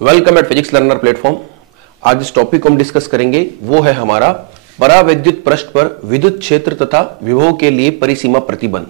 Welcome eight physics learner platform. आज इस topic को हम डिस्कस करेंगे, वो है हमारा परावैद्युत पृष्ठ पर विद्युत क्षेत्र तथा विभव के लिए परिसीमा प्रतिबंध,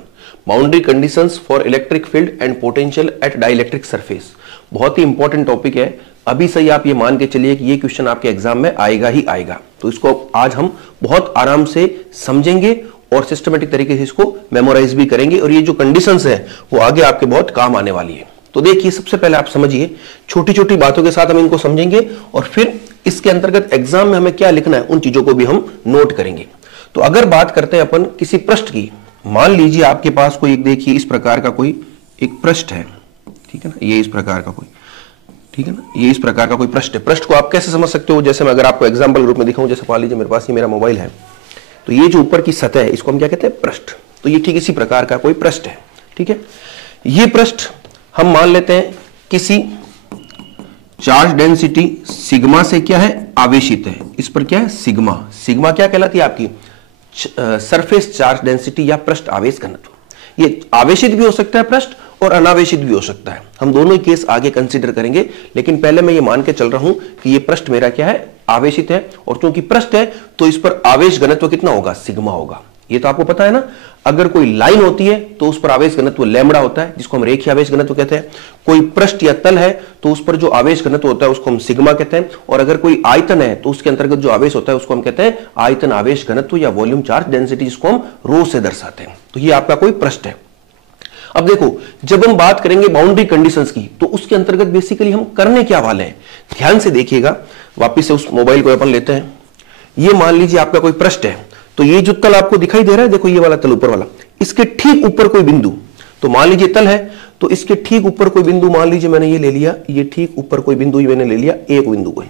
boundary conditions for electric field and potential at dielectric surface. बहुत ही इंपॉर्टेंट टॉपिक है। अभी से ही आप ये मान के चलिए कि ये क्वेश्चन आपके एग्जाम में आएगा ही आएगा। तो इसको आज हम बहुत आराम से समझेंगे और सिस्टमेटिक तरीके से इसको मेमोराइज भी करेंगे, और ये जो कंडीशंस है वो आगे आपके बहुत काम आने वाली है। तो देखिए, सबसे पहले आप समझिए, छोटी छोटी बातों के साथ हम इनको समझेंगे और फिर इसके अंतर्गत एग्जाम में हमें क्या लिखना है उन चीजों को भी हम नोट करेंगे। तो अगर बात करते हैं अपन किसी पृष्ठ की, मान लीजिए आपके पास कोई, देखिए इस प्रकार का कोई एक पृष्ठ है, ठीक है ना, ये इस प्रकार का कोई, ठीक है ना, ये इस प्रकार का कोई पृष्ठ है। पृष्ठ को आप कैसे समझ सकते हो, जैसे मैं अगर आपको एग्जाम्पल रूप में दिखाऊं, जैसे मान लीजिए मेरे पास ये मेरा मोबाइल है, तो ये जो ऊपर की सतह है इसको हम क्या कहते हैं, पृष्ठ। तो ये ठीक इसी प्रकार का कोई पृष्ठ है, ठीक है। ये पृष्ठ हम मान लेते हैं किसी चार्ज डेंसिटी सिग्मा से क्या है, आवेशित है। इस पर क्या है, सिग्मा। सिग्मा क्या कहलाती है आपकी, सरफेस चार्ज डेंसिटी या पृष्ठ आवेश घनत्व। ये आवेशित भी हो सकता है पृष्ठ और अनावेशित भी हो सकता है। हम दोनों ही केस आगे कंसीडर करेंगे, लेकिन पहले मैं ये मान के चल रहा हूं कि ये पृष्ठ मेरा क्या है, आवेशित है, और क्योंकि पृष्ठ है तो इस पर आवेश घनत्व कितना होगा, सिग्मा होगा। ये तो आपको पता है ना। अगर कोई लाइन होती है तो उस पर आवेश घनत्व लैम्बडा होता है, जिसको हम रेखीय आवेश घनत्व कहते हैं। कोई पृष्ठ या तल है तो उस पर जो आवेश घनत्व होता है उसको हम सिग्मा कहते हैं। और अगर कोई आयतन है तो उसके अंतर्गत जो आवेश होता है उसको हम कहते हैं आयतन आवेश घनत्व या वॉल्यूम चार्ज डेंसिटी, जिसको हम रो से दर्शाते हैं। तो ये आपका कोई पृष्ठ है। अब देखो, जब हम बात करेंगे बाउंड्री कंडीशंस की, तो उसके अंतर्गत बेसिकली हम करने क्या वाले हैं, ध्यान से देखिएगा। वापिस से उस मोबाइल को अपन लेते हैं। ये मान लीजिए आपका कोई पृष्ठ है, तो ये जो तल आपको दिखाई दे रहा है, देखो ये वाला तल ऊपर वाला, इसके ठीक ऊपर कोई बिंदु, तो मान लीजिए तल है तो इसके ठीक ऊपर कोई बिंदु, मान लीजिए मैंने ये ले लिया, ये ठीक ऊपर कोई बिंदु मैंने ले लिया, एक बिंदु कोई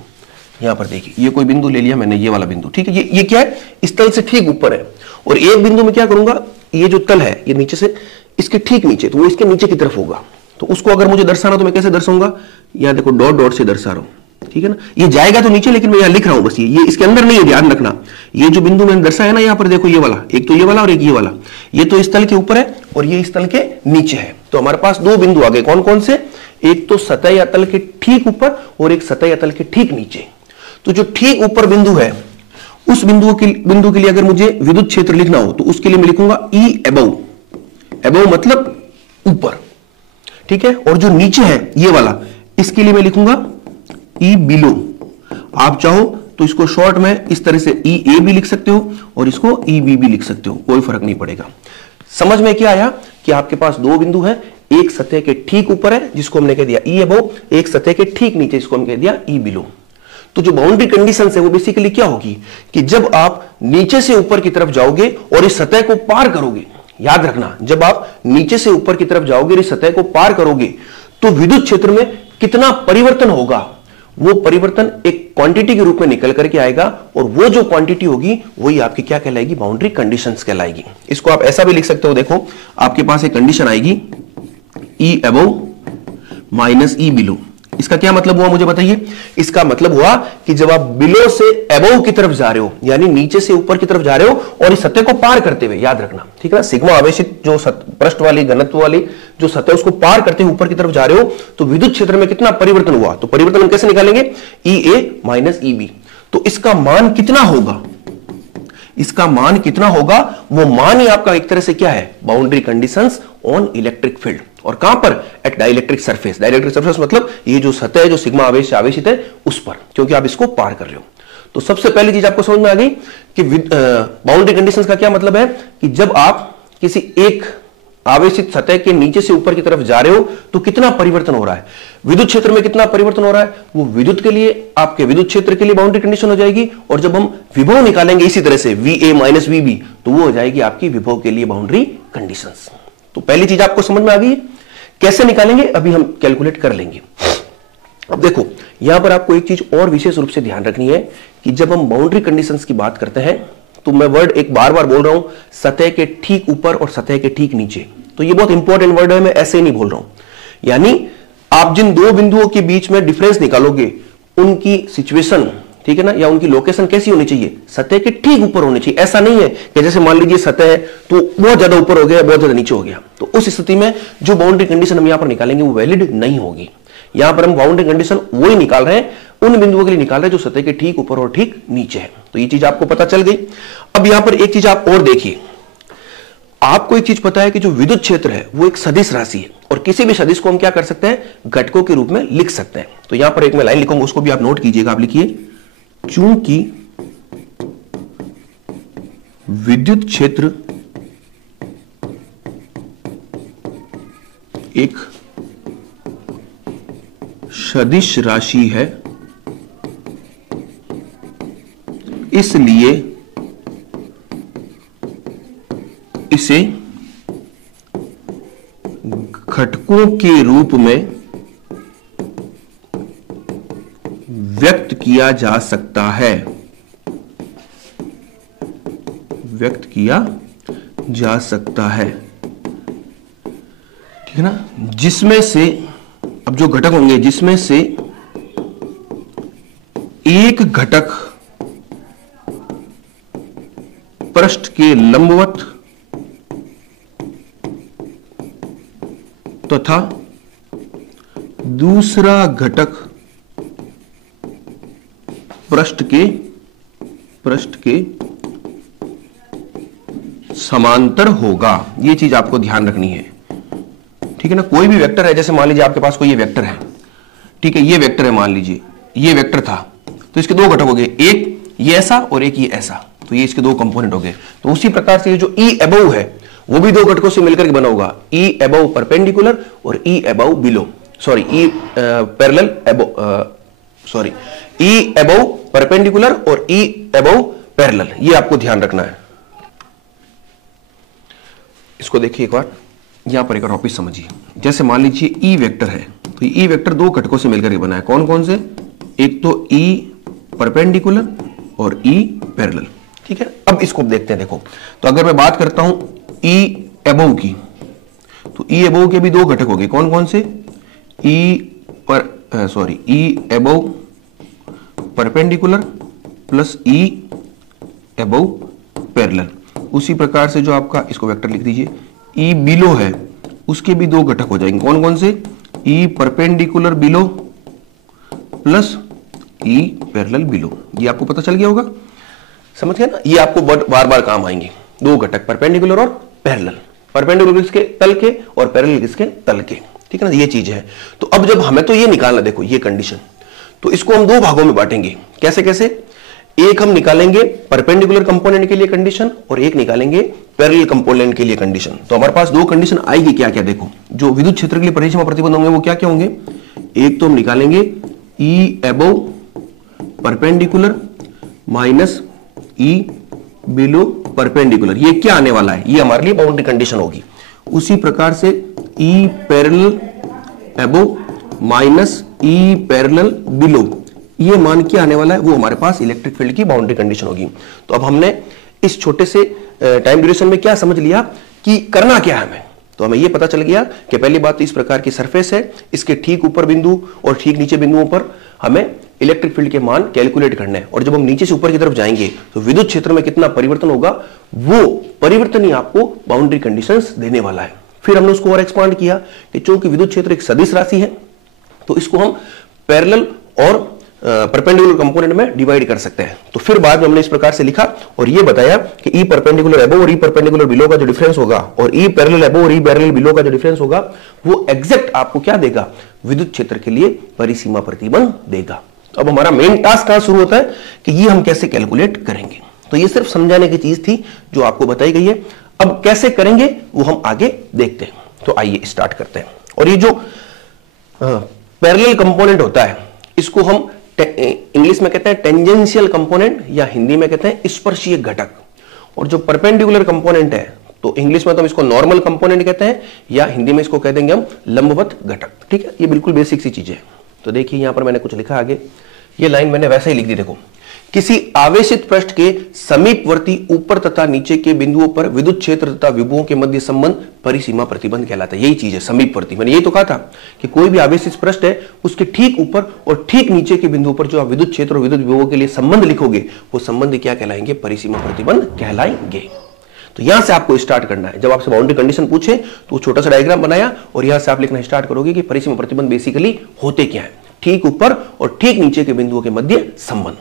यहां पर देखिए, ये कोई बिंदु ले लिया मैंने, ये वाला बिंदु, ठीक है। ये क्या है, इस तल से ठीक ऊपर है। और एक बिंदु में क्या करूंगा, ये जो तल है ये नीचे से इसके ठीक नीचे, तो वो इसके नीचे की तरफ होगा। तो उसको अगर मुझे दर्शाना तो मैं कैसे दर्शाऊंगा, यहां देखो डॉट डॉट से दर्शा रहा हूं, ठीक है ना। ये जाएगा तो नीचे, लेकिन मैं यहां लिख रहा हूं बस, ये इसके अंदर नहीं है, ध्यान रखना। ये जो बिंदु मैंने दर्शाया ना, यहां पर देखो ये वाला, एक तो ये वाला और एक ये वाला, ये तो इस तल के ऊपर है और ये इस तल के नीचे है। तो हमारे पास दो बिंदु आ गए, कौन कौन से, एक तो सतह या तल के ठीक ऊपर और एक सतह या तल के ठीक नीचे। तो जो ठीक ऊपर बिंदु है, उस बिंदु के लिए अगर मुझे विद्युत क्षेत्र लिखना हो तो उसके लिए मैं लिखूंगा E अबव। अबव मतलब ऊपर, ठीक है। और जो नीचे है ये वाला, इसके लिए मैं लिखूंगा E बिलो। आप चाहो तो इसको शॉर्ट में इस तरह से EA भी लिख सकते हो और इसको EB भी लिख सकते हो, कोई फर्क नहीं पड़ेगा। समझ में क्या आया कि आपके पास दो बिंदु है, एक सतह के ठीक ऊपर है जिसको हमने कह दिया E अबव, एक सतह के ठीक नीचे जिसको हम कह दिया E बिलो। तो जो बाउंड्री कंडीशन है वो बेसिकली क्या होगी कि जब आप नीचे से ऊपर की तरफ जाओगे और इस सतह को पार करोगे, याद रखना, जब आप नीचे से ऊपर की तरफ जाओगे और इस सतह को पार करोगे तो विद्युत क्षेत्र में कितना परिवर्तन होगा, वो परिवर्तन एक क्वांटिटी के रूप में निकल करके आएगा, और वो जो क्वांटिटी होगी वही आपकी क्या कहलाएगी, बाउंड्री कंडीशंस कहलाएगी। इसको आप ऐसा भी लिख सकते हो, देखो आपके पास एक कंडीशन आएगी E above minus E below. इसका क्या मतलब हुआ मुझे बताइए। इसका मतलब हुआ कि जब आप बिलो से अबव की तरफ जा रहे हो, यानी नीचे से ऊपर की तरफ जा रहे हो और इस सतह को पार करते हुए, याद रखना, ठीक है ना, सिग्मा आवेशित जो पृष्ठ वाली घनत्व वाली जो सतह उसको पार करते हुए ऊपर की तरफ जा रहे हो, तो विद्युत क्षेत्र में कितना परिवर्तन हुआ। तो परिवर्तन हम कैसे निकालेंगे, EA माइनस EB। तो इसका मान कितना होगा, इसका मान कितना होगा, वो मान ही आपका एक तरह से क्या है, boundary conditions on electric field. और कहां पर, at dielectric surface. Dielectric surface मतलब ये जो सतह है जो सिग्मा आवेश से आवेशित है उस पर, क्योंकि आप इसको पार कर रहे हो। तो सबसे पहली चीज आपको समझ में आ गई कि बाउंड्री कंडीशंस का क्या मतलब है कि जब आप किसी एक आवेशित सतह के नीचे से ऊपर की तरफ जा रहे हो तो कितना परिवर्तन हो रहा है, विद्युत क्षेत्र में कितना परिवर्तन हो रहा है, वो विद्युत के लिए, आपके विद्युत क्षेत्र के लिए बाउंड्री कंडीशन हो जाएगी। और जब हम विभव निकालेंगे इसी तरह से VA माइनस VB, तो वो हो जाएगी आपकी विभव के लिए बाउंड्री कंडीशंस। तो पहली चीज आपको समझ में आ गई, कैसे निकालेंगे अभी हम कैलकुलेट कर लेंगे। अब देखो, यहां पर आपको एक चीज और विशेष रूप से ध्यान रखनी है कि जब हम बाउंड्री कंडीशंस की बात करते हैं, तो मैं वर्ड एक बार बार बोल रहा हूं, सतह के ठीक ऊपर और सतह के ठीक नीचे। तो ये बहुत इंपॉर्टेंट वर्ड है, मैं ऐसे ही नहीं बोल रहा हूं। यानी आप जिन दो बिंदुओं के बीच में डिफरेंस निकालोगे, उनकी सिचुएशन, ठीक है ना, या उनकी लोकेशन कैसी होनी चाहिए, सतह के ठीक ऊपर होनी चाहिए। ऐसा नहीं है कि जैसे मान लीजिए सतह है तो बहुत ज्यादा ऊपर हो गया, बहुत ज्यादा नीचे हो गया, तो उस स्थिति में जो बाउंड्री कंडीशन हम यहां पर निकालेंगे वो वैलिड नहीं होगी। यहां पर हम बाउंड्री कंडीशन वो ही निकाल रहे हैं, उन बिंदुओं के लिए निकाल रहे हैं जो सतह के ठीक ऊपर और ठीक नीचे है। तो ये चीज आपको पता चल गई। अब यहां पर एक चीज आप और देखिए, आपको एक चीज पता है कि जो विद्युत क्षेत्र है वो एक सदिश राशि है, और किसी भी सदिश को हम क्या कर सकते हैं, घटकों के रूप में लिख सकते हैं। तो यहां पर एक मैं लाइन लिखूंगा, उसको भी आप नोट कीजिएगा। आप लिखिए, चूंकि विद्युत क्षेत्र एक सदिश राशि है, इसलिए इसे घटकों के रूप में व्यक्त किया जा सकता है, व्यक्त किया जा सकता है, ठीक है ना। जिसमें से अब जो घटक होंगे, जिसमें से एक घटक पृष्ठ के लंबवत तथा दूसरा घटक पृष्ठ के समांतर होगा। यह चीज आपको ध्यान रखनी है, ठीक है ना। कोई भी वेक्टर है, जैसे मान लीजिए आपके पास कोई ये वेक्टर है, ठीक है, ये वेक्टर है, मान लीजिए ये वेक्टर था, तो इसके दो घटक हो गए, एक ये ऐसा और एक ये ऐसा, तो ये इसके दो कंपोनेंट हो गए। तो उसी प्रकार से ये जो ई अबव है वो भी दो घटकों से मिलकर के बना होगा, ई अबव परपेंडिकुलर और E above below, sorry E parallel above, sorry E above perpendicular और ई अबव पैरेलल, ये आपको ध्यान रखना है। इसको देखिए एक बार, यहां पर एक और वापिस समझिए। जैसे मान लीजिए ई वेक्टर है, तो ई वेक्टर दो घटकों से मिलकर के बना है, कौन कौन से, एक तो ई परपेंडिकुलर और ई पैरेलल, ठीक है। अब इसको देखते हैं, देखो, तो अगर मैं बात करता हूं ई अबव की, तो ई अबव के भी दो घटक हो गए, कौन कौन से, ई अबव परपेंडिकुलर प्लस ई अबव पैरेलल। उसी प्रकार से जो आपका, इसको वेक्टर लिख दीजिए, ई बिलो है, उसके भी दो घटक हो जाएंगे, कौन कौन से, ई परपेंडिकुलर बिलो प्लस ई पैरेलल बिलो। ये आपको पता चल गया होगा, समझ गए ना। ये आपको बार बार काम आएंगे, दो घटक परपेंडिकुलर और पैरेलल, परपेंडिकुलर किसके, तल के, और पैरेलल किसके, तल के, ठीक है ना। ये चीज है। तो अब जब हमें तो ये निकालना, देखो ये कंडीशन, तो इसको हम दो भागों में बांटेंगे, कैसे कैसे, एक हम निकालेंगे परपेंडिकुलर कंपोनेंट के लिए कंडीशन और एक निकालेंगे पैरेलल कंपोनेंट के लिए कंडीशन। तो हमारे पास दो कंडीशन आएगी, क्या क्या, देखो, जो विद्युत क्षेत्र के लिए परिसीमा प्रतिबंध होंगे वो क्या क्या होंगे। एक तो हम निकालेंगे ई above perpendicular minus E below perpendicular, ये क्या आने वाला है, ये हमारे लिए बाउंड्री कंडीशन होगी। उसी प्रकार से ई parallel above minus E parallel below, ये मान क्या आने वाला है, वो हमारे पास इलेक्ट्रिक फील्ड की बाउंड्री कंडीशन होगी। तो अब हमने इस छोटे से टाइम ड्यूरेशन में क्या समझ लिया कि करना क्या है हमें। तो हमें ये पता चल गया कि पहली बात तो इस प्रकार की सरफेस है, इसके ठीक ऊपर बिंदु और ठीक नीचे बिंदुओं पर हमें इलेक्ट्रिक फील्ड के मान कैलकुलेट करने हैं, और जब हम नीचे से ऊपर की तरफ जाएंगे तो विद्युत क्षेत्र में कितना परिवर्तन होगा, वो परिवर्तन ही आपको बाउंड्री कंडीशंस देने वाला है। फिर हमने उसको और एक्सपांड किया कि चूंकि विद्युत क्षेत्र एक सदिश राशि है, तो इसको हम पैरेलल और परपेंडिकुलर कंपोनेंट में डिवाइड कर सकते हैं। तो फिर बाद में हमने इस प्रकार से लिखा और ये बताया कि ई परपेंडिकुलर अबव और ई परपेंडिकुलर बिलो का जो डिफरेंस होगा और ई पैरेलल अबव और ई पैरेलल बिलो का जो डिफरेंस होगा वो एग्जैक्ट आपको क्या देगा, विद्युत क्षेत्र के लिए परिसीमा प्रतिबंध देगा। अब हमारा मेन टास्क कहां शुरू होता है कि ये हम कैसे कैलकुलेट करेंगे। तो ये सिर्फ समझाने की चीज थी जो आपको बताई गई है। अब कैसे करेंगे वो हम आगे देखते हैं। तो आइए स्टार्ट करते हैं। और ये जो पैरेलल कंपोनेंट होता है इसको हम इंग्लिश में कहते हैं टेंजेंशियल कंपोनेंट, या हिंदी में कहते हैं स्पर्शीय घटक। और जो परपेंडिकुलर कंपोनेंट है तो इंग्लिश में तो हम इसको नॉर्मल कंपोनेंट कहते हैं, या हिंदी में इसको कह देंगे हम लंबवत घटक। ठीक है, ये बिल्कुल बेसिक सी चीज है। तो देखिए यहां पर मैंने कुछ लिखा आगे, ये लाइन मैंने वैसे ही लिख दी। देखो, किसी आवेशित पृष्ठ के समीपवर्ती ऊपर तथा नीचे के बिंदुओं पर विद्युत क्षेत्र तथा विभवों के मध्य संबंध परिसीमा प्रतिबंध कहलाता है। यही चीज है समीपवर्ती। मैंने यही तो कहा था कि कोई भी आवेशित पृष्ठ है उसके ठीक ऊपर और ठीक नीचे के बिंदुओं पर जो आप विद्युत क्षेत्र और विद्युत विभवों के लिए संबंध लिखोगे वो संबंध क्या कहलाएंगे, परिसीमा प्रतिबंध कहलाएंगे। तो यहां से आपको स्टार्ट करना है। जब आपसे बाउंड्री कंडीशन पूछे तो छोटा सा डायग्राम बनाया और यहां से आप लिखना स्टार्ट करोगे कि परिसीमा प्रतिबंध बेसिकली होते क्या है, ठीक ऊपर और ठीक नीचे के बिंदुओं के मध्य संबंध।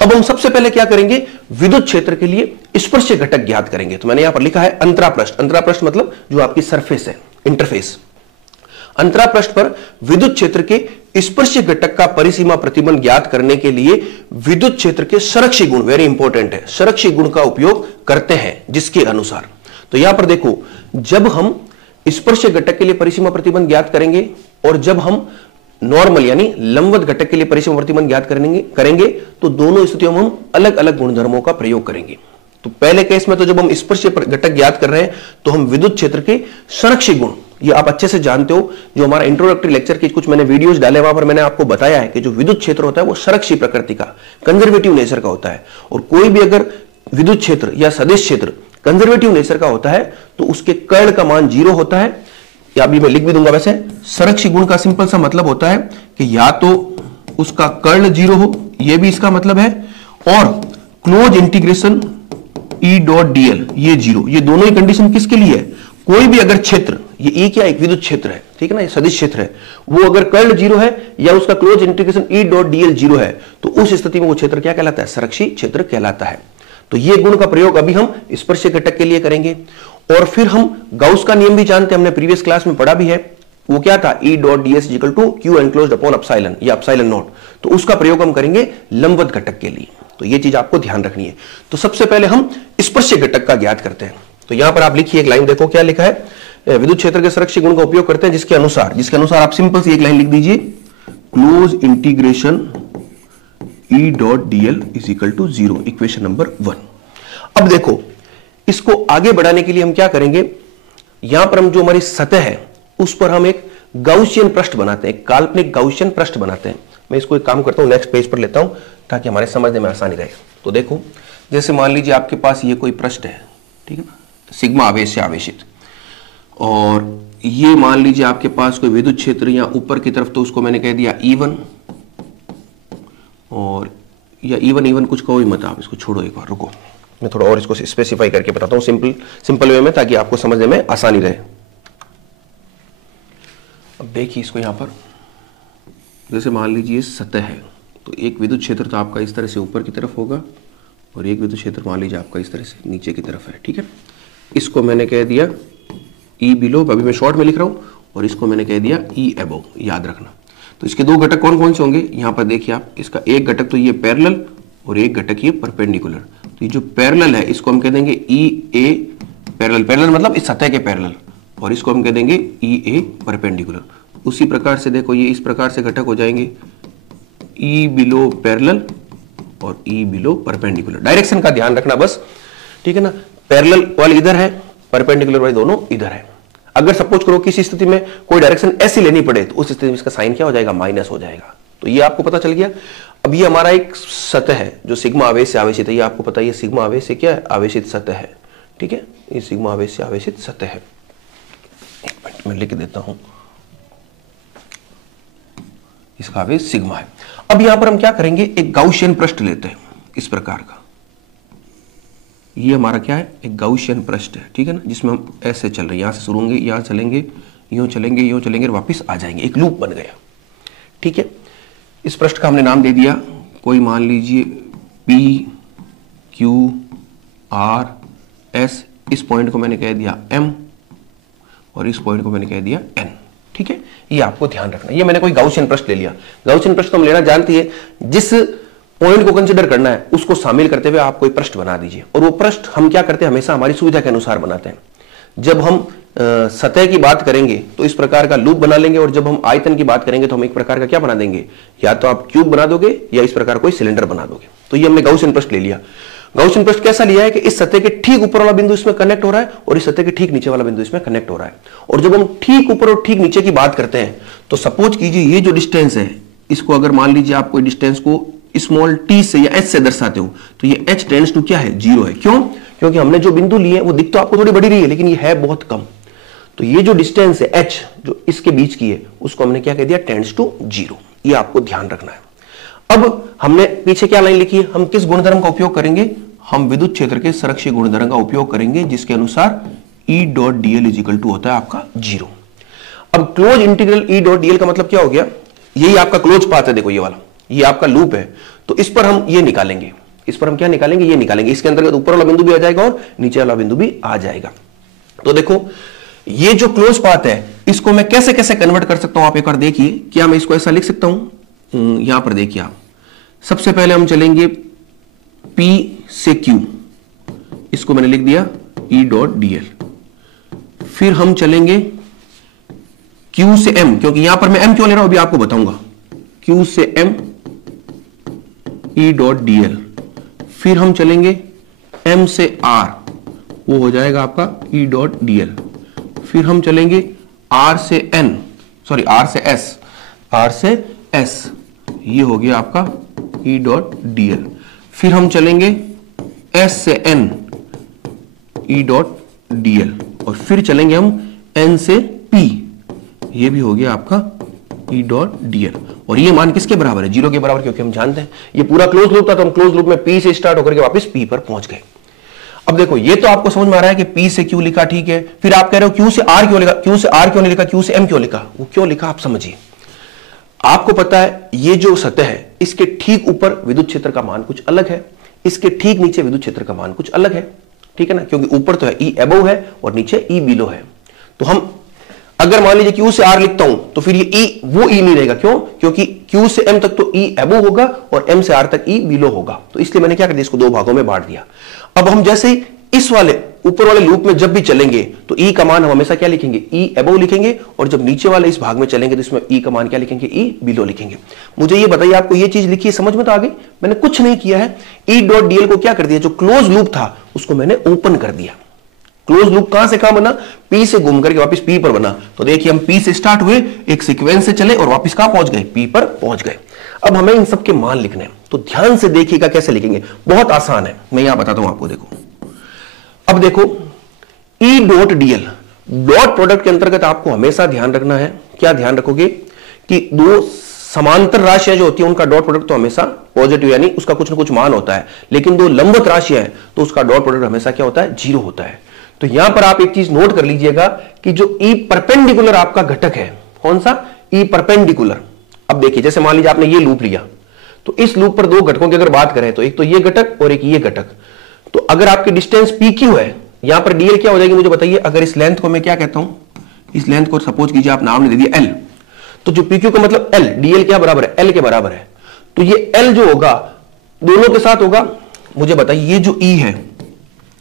अब हम सबसे पहले क्या करेंगे, विद्युत क्षेत्र के लिए स्पर्श घटक ज्ञात करेंगे। तो मैंने यहां पर लिखा है अंतरापृष्ठ। अंतरापृष्ठ मतलब जो आपकी सरफेस है, इंटरफेस। अंतरापृष्ठ पर विद्युत क्षेत्र के स्पर्श घटक का परिसीमा प्रतिबंध ज्ञात करने के लिए विद्युत क्षेत्र के संरक्षी गुण, वेरी इंपॉर्टेंट है, संरक्षी गुण का उपयोग करते हैं जिसके अनुसार। तो यहां पर देखो, जब हम स्पर्श घटक के लिए परिसीमा प्रतिबंध ज्ञात करेंगे और जब हम नॉर्मल यानी लंबवत घटक के लिए परिसीमा प्रतिबंध ज्ञात करेंगे तो दोनों स्थितियों में हम अलग अलग गुणधर्मों का प्रयोग करेंगे। तो पहले केस में तो जब हम स्पर्श घटक ज्ञात कर रहे हैं तो हम विद्युत क्षेत्र के संरक्षी गुण, ये आप अच्छे से जानते हो, जो हमारा इंट्रोडक्टरी लेक्चर के कुछ मैंने वीडियोस डाले वहां पर मैंने आपको बताया है कि जो विद्युत क्षेत्र होता है वो संरक्षी प्रकृति का, कंजर्वेटिव नेचर का होता है। और कोई भी अगर विद्युत क्षेत्र या सदिश क्षेत्र कंजर्वेटिव नेचर का होता है तो उसके कर्ण का मान 0 होता है, या अभी मैं लिख भी दूंगा। वैसे संरक्षी गुण का सिंपल सा मतलब होता है कि या तो उसका कर्ण 0 हो, यह भी इसका मतलब है, और close integration E dot dl ये 0, ये दोनों ही कंडीशन किसके लिए है, कोई भी अगर क्षेत्र, ये E क्या एक विद्युत क्षेत्र है, ठीक है ना, ये सदिश क्षेत्र है, वो अगर कर्ण 0 है या उसका close integration E dot dl 0 है तो उस स्थिति में वो क्षेत्र क्या कहलाता है, संरक्षी क्षेत्र कहलाता है। तो ये गुण का प्रयोग अभी हम स्पर्श घटक के लिए करेंगे। और फिर हम गाउस का नियम भी जानते हैं, हमने प्रीवियस क्लास में पढ़ा भी है, वो क्या था, E dot ds equal to q enclosed upon epsilon या एप्सिलॉन नॉट। तो उसका प्रयोग हम करेंगे लंबवत घटक के लिए। तो ये चीज आपको ध्यान रखनी है। तो सबसे पहले हम स्पर्श घटक का ज्ञात करते हैं। तो यहां पर आप लिखिए एक लाइन, देखो क्या लिखा है, विद्युत क्षेत्र के संरक्षी गुण का उपयोग करते हैं जिसके अनुसार आप सिंपल सी एक लाइन लिख दीजिए, close integration E dot dl is equal to 0, equation number 1। अब देखो, इसको आगे बढ़ाने के लिए हम क्या करेंगे, यहां पर हम जो हमारी सतह है उस पर हम एक गाउसियन पृष्ठ बनाते हैं, काल्पनिक गाउसियन पृष्ठ बनाते हैं। मैं इसको एक काम करता हूं, नेक्स्ट पेज पर लेता हूं ताकि हमारे समझने में आसानी रहे। तो देखो, जैसे मान लीजिए आपके पास ये कोई पृष्ठ है, ठीक है ना, सिग्मा आवेश से आवेशित, और ये मान लीजिए आपके पास कोई विद्युत क्षेत्र या ऊपर की तरफ, तो उसको मैंने कह दिया E1, और या E1 कुछ कहो ही मत, आप इसको छोड़ो, एक बार रुको, मैं थोड़ा और इसको स्पेसिफाई करके बताता हूं सिंपल वे में, ताकि आपको समझने में आसानी रहे। अब देखिए इसको, यहां पर जैसे मान लीजिए सतह है, तो एक विद्युत क्षेत्र तो आपका इस तरह से ऊपर की तरफ होगा और एक विद्युत क्षेत्र मान लीजिए आपका इस तरह से नीचे की तरफ है, ठीक है। इसको मैंने कह दिया E बिलो, अभी मैं शॉर्ट में लिख रहा हूं, और इसको मैंने कह दिया E अबव, याद रखना। तो इसके दो घटक कौन कौन से होंगे, यहां पर देखिए आप, इसका एक घटक तो ये पैरेलल और एक घटक ये परपेंडिकुलर। तो ये जो पैरेलल है इसको हम कह देंगे EA पैरेलल मतलब इस सतह के पैरेलल, और इसको हम कह देंगे EA परपेंडिकुलर। उसी प्रकार से देखो, ये इस प्रकार से घटक हो जाएंगे E बिलो पैरेलल और E बिलो परपेंडिकुलर। डायरेक्शन का ध्यान रखना बस, ठीक है ना, पैरेलल वाले इधर है, परपेंडिकुलर वाले दोनों इधर है। अगर सपोज करो किसी स्थिति में कोई डायरेक्शन ऐसी लेनी पड़े तो उस स्थिति में इसका साइन क्या हो जाएगा, माइनस हो जाएगा। तो ये आपको पता चल गया। अब ये हमारा एक सतह है जो सिग्मा आवेश से आवेशित है, ये आपको पता है, सिग्मा आवेश से क्या है, आवेशित सतह है, ठीक है, ये सिग्मा आवेश से आवेशित सतह है। एक मिनट में लिख देता हूं, इसका आवेश सिग्मा है। अब यहां पर हम क्या करेंगे, एक गाउसियन पृष्ठ लेते हैं इस प्रकार का, ये हमारा क्या है, एक गाउसियन पृष्ठ है, ठीक है ना, जिसमें हम ऐसे चल रहे हैं, यहां से शुरू होंगे, यहां चलेंगे, यूं चलेंगे, यूं चलेंगे और वापस आ जाएंगे, एक लूप बन गया, ठीक है। इस पृष्ठ का हमने नाम दे दिया, कोई मान लीजिए P Q R S, इस पॉइंट को मैंने कह दिया M और इस पॉइंट को मैंने कह दिया N, ठीक है। ये आपको ध्यान रखना, ये मैंने कोई गाउसियन पृष्ठ ले लिया। गाउसियन पृष्ठ तो हम लेना जानती है, जिस पॉइंट को कंसीडर करना है उसको शामिल करते हुए आप कोई पृष्ठ बना दीजिए। और वो पृष्ठ हम क्या करते हैं, हमेशा हमारी सुविधा के अनुसार बनाते हैं। जब हम सतह की बात करेंगे तो इस प्रकार का लूप बना लेंगे, और जब हम आयतन की बात करेंगे तो हम एक प्रकार का क्या बना देंगे, या तो आप क्यूब बना दोगे या इस प्रकार कोई सिलेंडर बना दोगे। तो ये हमने गाउसियन पृष्ठ ले लिया। गाउसियन पृष्ठ कैसा लिया है कि इस सतह के ठीक ऊपर वाला बिंदु इसमें कनेक्ट हो रहा है और इस सतह के ठीक नीचे वाला बिंदु इसमें कनेक्ट हो रहा है। और जब हम ठीक ऊपर और ठीक नीचे की बात करते हैं तो सपोज कीजिए ये जो डिस्टेंस है, इसको अगर मान लीजिए आप कोई डिस्टेंस को स्मॉल t से या h से दर्शाते हो तो ये h टेंड्स टू क्या है, 0 है। क्यों? क्योंकि हमने जो बिंदु लिए वो दिख तो आपको थोड़ी बड़ी रही है लेकिन ये है बहुत कम। तो ये जो डिस्टेंस है h जो इसके बीच की है उसको हमने क्या कह दिया, टेंड्स टू 0। ये आपको ध्यान रखना है। अब हमने पीछे क्या लाइन लिखी है, हम किस गुणधर्म का उपयोग करेंगे, हम विद्युत क्षेत्र के संरक्षीय गुणधर्म का उपयोग करेंगे जिसके अनुसार E dot dl is equal to होता है आपका 0। अब close integral E dot dl का मतलब क्या हो गया, यही आपका क्लोज पाथ है, देखो ये वाला, ये आपका लूप है, तो इस पर हम ये निकालेंगे, इस पर हम क्या निकालेंगे, ये निकालेंगे, इसके अंतर्गत ऊपर वाला बिंदु भी आ जाएगा और नीचे वाला बिंदु भी आ जाएगा। तो देखो ये जो क्लोज पाथ है इसको मैं कैसे कैसे कन्वर्ट कर सकता हूं, आप एक बार देखिए, क्या मैं इसको ऐसा लिख सकता हूं, यहां पर देखिए आप, सबसे पहले हम चलेंगे P से Q, इसको मैंने लिख दिया E डॉट dl, फिर हम चलेंगे Q से M, क्योंकि यहां पर मैं M क्यों ले रहा हूं अभी आपको बताऊंगा, Q से M E डॉट dl, फिर हम चलेंगे M से R, वो हो जाएगा आपका E डॉट dl, फिर हम चलेंगे R से N, सॉरी R से S, R से S, ये हो गया आपका E डॉट dl, फिर हम चलेंगे S से N E डॉट dl, और फिर चलेंगे हम N से P, ये भी हो गया आपका E डॉट dl, और ये मान किसके बराबर है, 0 के बराबर, क्योंकि हम जानते हैं ये पूरा क्लोज लूप था, तो हम क्लोज लूप में P से स्टार्ट होकर के वापस P पर पहुंच गए। अब देखो ये तो आपको समझ में आ रहा है कि P से Q लिखा, ठीक है, फिर आप कह रहे हो Q से R क्यों लिखा, Q से R क्यों नहीं लिखा, Q से M क्यों लिखा, वो क्यों लिखा आप समझिए। आपको पता है ये जो सतह है इसके ठीक ऊपर विद्युत क्षेत्र का मान कुछ अलग है, इसके ठीक नीचे विद्युत क्षेत्र का मान कुछ अलग है, ठीक है ना, क्योंकि ऊपर तो है E above है और नीचे E below है। तो हम अगर मान लीजिए Q से R लिखता हूं तो फिर ये E वो E नहीं रहेगा, क्यों, क्योंकि Q से M तक तो E above होगा और M से R तक E below होगा, तो इसलिए मैंने क्या कर दिया, इसको दो भागों में बांट दिया। अब हम जैसे ही इस वाले ऊपर वाले लूप में जब भी चलेंगे तो E का मान हम हमेशा क्या लिखेंगे, E above लिखेंगे, और जब नीचे वाले इस भाग में चलेंगे तो इसमें E का मान क्या लिखेंगे, E below लिखेंगे। मुझे ये बताइए आपको ये चीज लिखी है, समझ में तो आ गई, मैंने कुछ नहीं किया है, E डॉट dl को क्या कर दिया, जो क्लोज लूप था उसको मैंने ओपन कर दिया। क्लोज लूप कहां से कहां बना, P से घूम करके वापस P पर बना, तो देखिए हम P से स्टार्ट हुए, एक सीक्वेंस से चले और वापस कहां पहुंच गए, P पर पहुंच गए। अब हमें इन सब के मान लिखने हैं, तो ध्यान से देखिएगा कैसे लिखेंगे, बहुत आसान है, मैं यहां बताता हूं आपको। देखो अब देखो E dot dl, dot product के अंतर्गत आपको हमेशा ध्यान रखना है, क्या ध्यान रखोगे कि दो समांतर राशियां जो होती हैं उनका डॉट प्रोडक्ट तो हमेशा पॉजिटिव, यानी उसका कुछ ना कुछ मान होता है, लेकिन दो लंबवत राशियां हैं तो उसका डॉट प्रोडक्ट हमेशा क्या होता है, 0 होता है। तो यहां पर आप एक चीज नोट कर लीजिएगा कि जो E परपेंडिकुलर आपका घटक है, कौन सा, E परपेंडिकुलर। अब देखिए जैसे मान लीजिए आपने ये लूप लिया, तो इस लूप पर दो घटकों की अगर बात करें तो एक तो ये घटक और एक ये घटक, तो अगर आपकी डिस्टेंस PQ है, यहां पर dl क्या हो जाएगी मुझे बताइए, अगर इस लेंथ को मैं क्या कहता हूं, इस लेंथ को सपोज कीजिए आप नाम ने दे दिया L, तो जो PQ का मतलब L, dl क्या बराबर है, L के बराबर है, तो ये L जो होगा दोनों के साथ होगा। मुझे बताइए ये जो E है,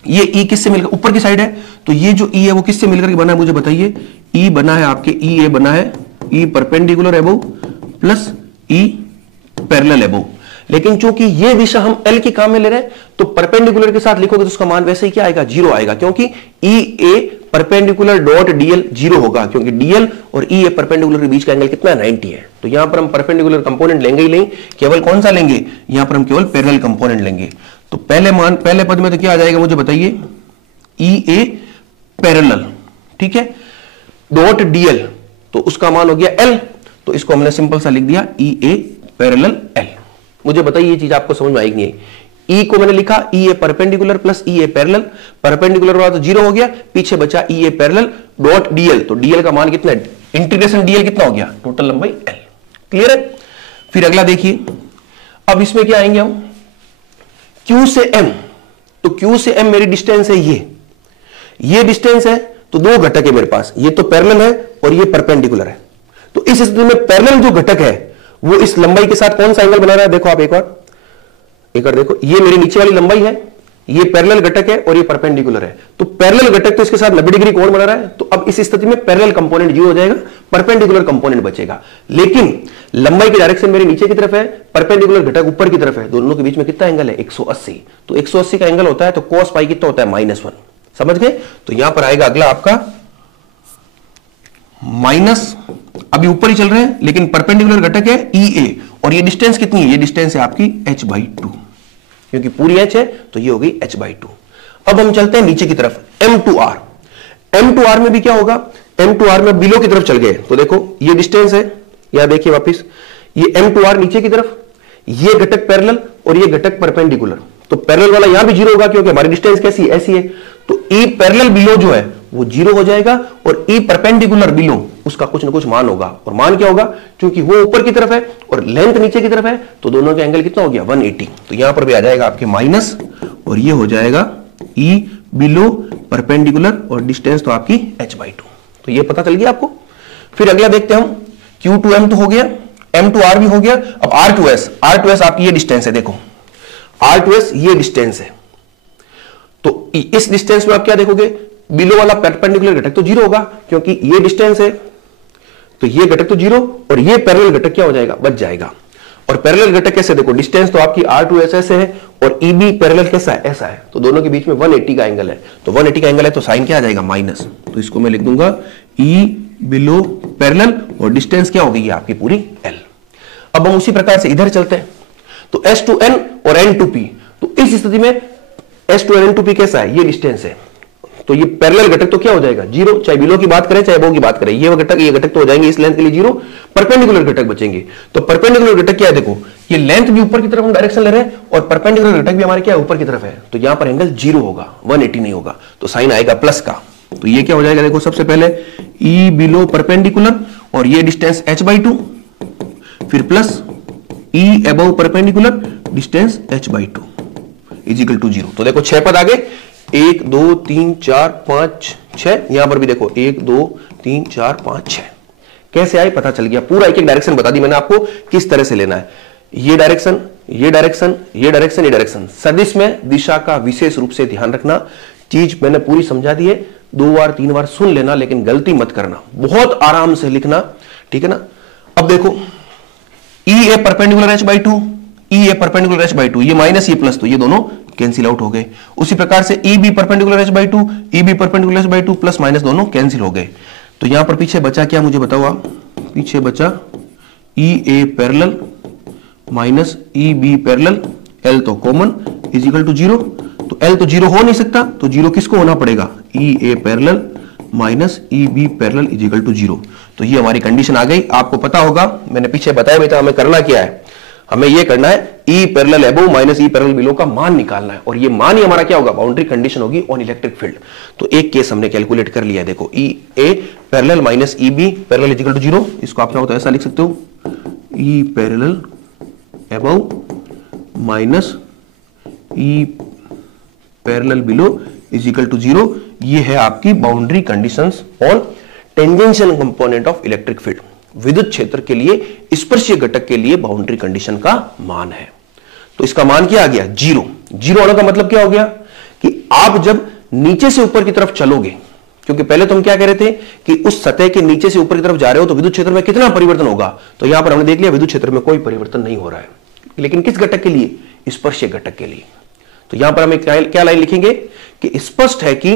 ये E किससे मिलकर, ऊपर की साइड है, तो ये जो E है वो किससे मिलकर बना है, मुझे बताइए, E बना है आपके EA बना है E perpendicular above plus E parallel above, लेकिन चूंकि ये दिशा हम L की काम में ले रहे हैं तो परपेंडिकुलर के साथ लिखोगे तो उसका मान वैसे ही क्या आएगा, 0 आएगा, क्योंकि EA परपेंडिकुलर डॉट dl 0 होगा, क्योंकि dl और EA परपेंडिकुलर के बीच का एंगल कितना है, 90 है। तो यहां पर हम परपेंडिकुलर कंपोनेंट लेंगे ही नहीं, केवल कौन सा लेंगे, यहां पर हम केवल पैरेलल कंपोनेंट लेंगे। तो पहले पद में तो क्या आ जाएगा मुझे बताइए, EA पैरेलल, ठीक है, डॉट dl, तो उसका मान हो गया L, तो इसको हमने सिंपल सा लिख दिया EA पैरेलल L। मुझे बताइए ये चीज आपको समझ में आएगी नहीं, E को मैंने लिखा EA perpendicular plus EA parallel, perpendicular वाला तो 0 हो गया, पीछे बचा EA पैरेलल डॉट dl, तो dl का मान कितना है, इंटीग्रेशन dl कितना हो गया, टोटल लंबाई L। क्लियर है। फिर अगला देखिए, अब इसमें क्या आएंगे हम, Q से M, तो Q से M मेरी डिस्टेंस है, ये डिस्टेंस है, तो दो घटक है मेरे पास, ये तो पैरेलल है और ये परपेंडिकुलर है, तो इस स्थिति में पैरेलल जो घटक है वो इस लंबाई के साथ कौन सा एंगल बना रहा है, देखो आप एक बार देखो, ये मेरी नीचे वाली लंबाई है, ये पैरेलल घटक है और ये परपेंडिकुलर है, तो पैरेलल घटक तो इसके साथ 90 डिग्री कोण बना रहा है, तो अब इस स्थिति में पैरेलल कंपोनेंट 0 हो जाएगा, परपेंडिकुलर कंपोनेंट बचेगा, लेकिन लंबाई की डायरेक्शन मेरे नीचे की तरफ है, परपेंडिकुलर घटक ऊपर की तरफ है, दोनों के बीच में कितना एंगल है, 180, तो 180 का एंगल होता है, तो cos पाई कितना होता है, -1, समझ गए। तो यहां पर आएगा अगला आपका माइनस, अभी ऊपर ही चल रहे हैं लेकिन परपेंडिकुलर घटक है EA, और ये डिस्टेंस कितनी है, ये डिस्टेंस है आपकी h/2, क्योंकि पूरी h है तो ये हो गई h/2। अब हम चलते हैं नीचे की तरफ, M2R, M2R में भी क्या होगा, M2R में बिलो की तरफ चल गए, तो देखो ये डिस्टेंस है, यहां देखिए वापिस, ये M2R नीचे की तरफ, ये घटक पैरेलल और ये घटक परपेंडिकुलर, तो पैरेलल वाला यहां भी 0 होगा क्योंकि हमारी डिस्टेंस कैसी है, ऐसी है। तो ई पैरेलल बिलो जो है वो 0 हो जाएगा और ई परपेंडिकुलर बिलो उसका कुछ ना कुछ मान होगा, और मान क्या होगा, क्योंकि वो ऊपर की तरफ है और लेंथ नीचे की तरफ है तो दोनों का एंगल कितना हो गया 180। तो यहां पर भी आ जाएगा आपके माइनस और ये हो जाएगा ई बिलो परपेंडिकुलर और डिस्टेंस तो आपकी h/2। तो ये पता चल गया आपको। फिर अगला देखते हैं हम, Q to M तो हो गया, M to R भी हो गया। अब R to S, R to S आपकी ये डिस्टेंस है, देखो R to S ये डिस्टेंस है। तो इस डिस्टेंस में आप क्या देखोगे, बिलो वाला परपेंडिकुलर घटक तो 0 होगा क्योंकि ये डिस्टेंस है, तो ये घटक तो 0 और ये पैरेलल घटक क्या हो जाएगा, बच जाएगा। और पैरेलल घटक कैसे, देखो डिस्टेंस तो आपकी R to S ऐसे है और EB पैरेलल कैसा है, ऐसा है, तो दोनों के बीच में 180 का एंगल है। तो 180 का एंगल है तो साइन क्या आ जाएगा, माइनस। तो इसको मैं लिख दूंगा E बिलो पैरेलल और डिस्टेंस क्या हो गई है आपकी पूरी L। अब हम उसी प्रकार से इधर चलते हैं, तो S to N और N to P, तो इस स्थिति में S to N to P कैसा है, ये डिस्टेंस है, तो ये पैरेलल घटक तो क्या हो जाएगा 0, चाहे बिलो की बात करें चाहे अबव की बात करें, ये घटक तो हो जाएंगे इस लेंथ के लिए 0, परपेंडिकुलर घटक बचेंगे। तो परपेंडिकुलर घटक क्या है, देखो ये लेंथ भी ऊपर की तरफ हम डायरेक्शन ले रहे हैं और परपेंडिकुलर घटक भी हमारे क्या है, ऊपर की तरफ है, तो यहां पर एंगल 0 होगा, 180 नहीं होगा, तो साइन आएगा प्लस का। तो ये क्या हो जाएगा, देखो सबसे पहले E बिलो परपेंडिकुलर और ये डिस्टेंस h/2, फिर plus E above perpendicular distance h/2 is equal to 0। तो देखो 6 पद आ गए, 1 2 3 4 5 6, यहां पर भी देखो 1 2 3 4 5 6 कैसे आए पता चल गया। पूरा एक एक डायरेक्शन बता दी मैंने आपको किस तरह से लेना है, ये डायरेक्शन ये डायरेक्शन ये डायरेक्शन ये डायरेक्शन। सदिश में दिशा का विशेष रूप से ध्यान रखना, चीज मैंने पूरी समझा दी है, 2 बार 3 बार सुन लेना लेकिन गलती मत करना, बहुत आराम से लिखना, ठीक है ना। अब देखो E ए परपेंडिकुलर h/2, E ए परपेंडिकुलर h/2, ये माइनस ये प्लस, तो ये दोनों कैंसिल आउट हो गए। उसी प्रकार से E B perpendicular h/2, E B perpendicular h/2 plus minus दोनों कैंसिल हो गए। तो यहां पर पीछे बचा क्या, मुझे बताओ आप, पीछे बचा E ए parallel minus E B parallel, L तो कॉमन इज इक्वल टू 0। तो L तो 0 हो नहीं सकता, तो 0 किसको होना पड़ेगा, E A parallel minus E B parallel is equal to 0। तो ये हमारी कंडीशन आ गई। आपको पता होगा मैंने पीछे बताया भी था हमें करना क्या है, हमें ये करना है E parallel above minus E parallel below का मान निकालना है, और ये मान ही हमारा क्या होगा, बाउंड्री कंडीशन होगी ऑन इलेक्ट्रिक फील्ड। तो एक केस हमने कैलकुलेट कर लिया, देखो E A parallel minus E B parallel is equal to 0। इसको आप क्या होता है ऐसा लिख सकते हो, E parallel above minus E parallel below is equal to 0। ये है आपकी boundary conditions on tangential component of electric field. विद्युत क्षेत्र के लिए स्पर्शीय घटक के लिए बाउंड्री कंडीशन का मान है। तो इसका मान क्या आ गया, 0। 0 होने का मतलब क्या हो गया कि आप जब नीचे से ऊपर की तरफ चलोगे, क्योंकि पहले तो हम क्या कह रहे थे कि उस सतह के नीचे से ऊपर की तरफ जा रहे हो तो विद्युत क्षेत्र में कितना परिवर्तन होगा, तो यहां पर हमने देख लिया विद्युत क्षेत्र में कोई परिवर्तन नहीं हो रहा है, लेकिन किस घटक के लिए, स्पर्शीय घटक के लिए। तो यहां पर हमें क्या लाइन लिखेंगे कि स्पष्ट है कि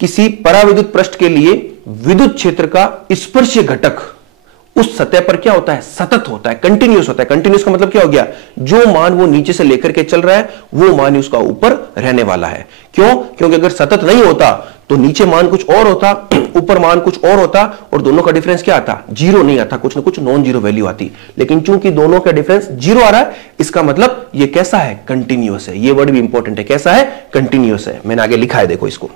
किसी पराविद्युत पृष्ठ के लिए विद्युत क्षेत्र का स्पर्शीय घटक उस सतह पर क्या होता है, सतत होता है, कंटिन्यूअस होता है। कंटिन्यूअस का मतलब क्या हो गया, जो मान वो नीचे से लेकर के चल रहा है वो मान ही उसका ऊपर रहने वाला है। क्यों, क्योंकि अगर सतत नहीं होता तो नीचे मान कुछ और होता, ऊपर मान कुछ और होता, और दोनों का डिफरेंस क्या आता, 0 नहीं आता, कुछ ना कुछ नॉन जीरो वैल्यू आती। लेकिन चूंकि दोनों का डिफरेंस 0 आ रहा है, इसका मतलब ये कैसा है, कंटिन्यूअस है। ये वर्ड भी इंपॉर्टेंट है, कैसा है, कंटिन्यूअस है। मैंने आगे लिखा है, देखो इसको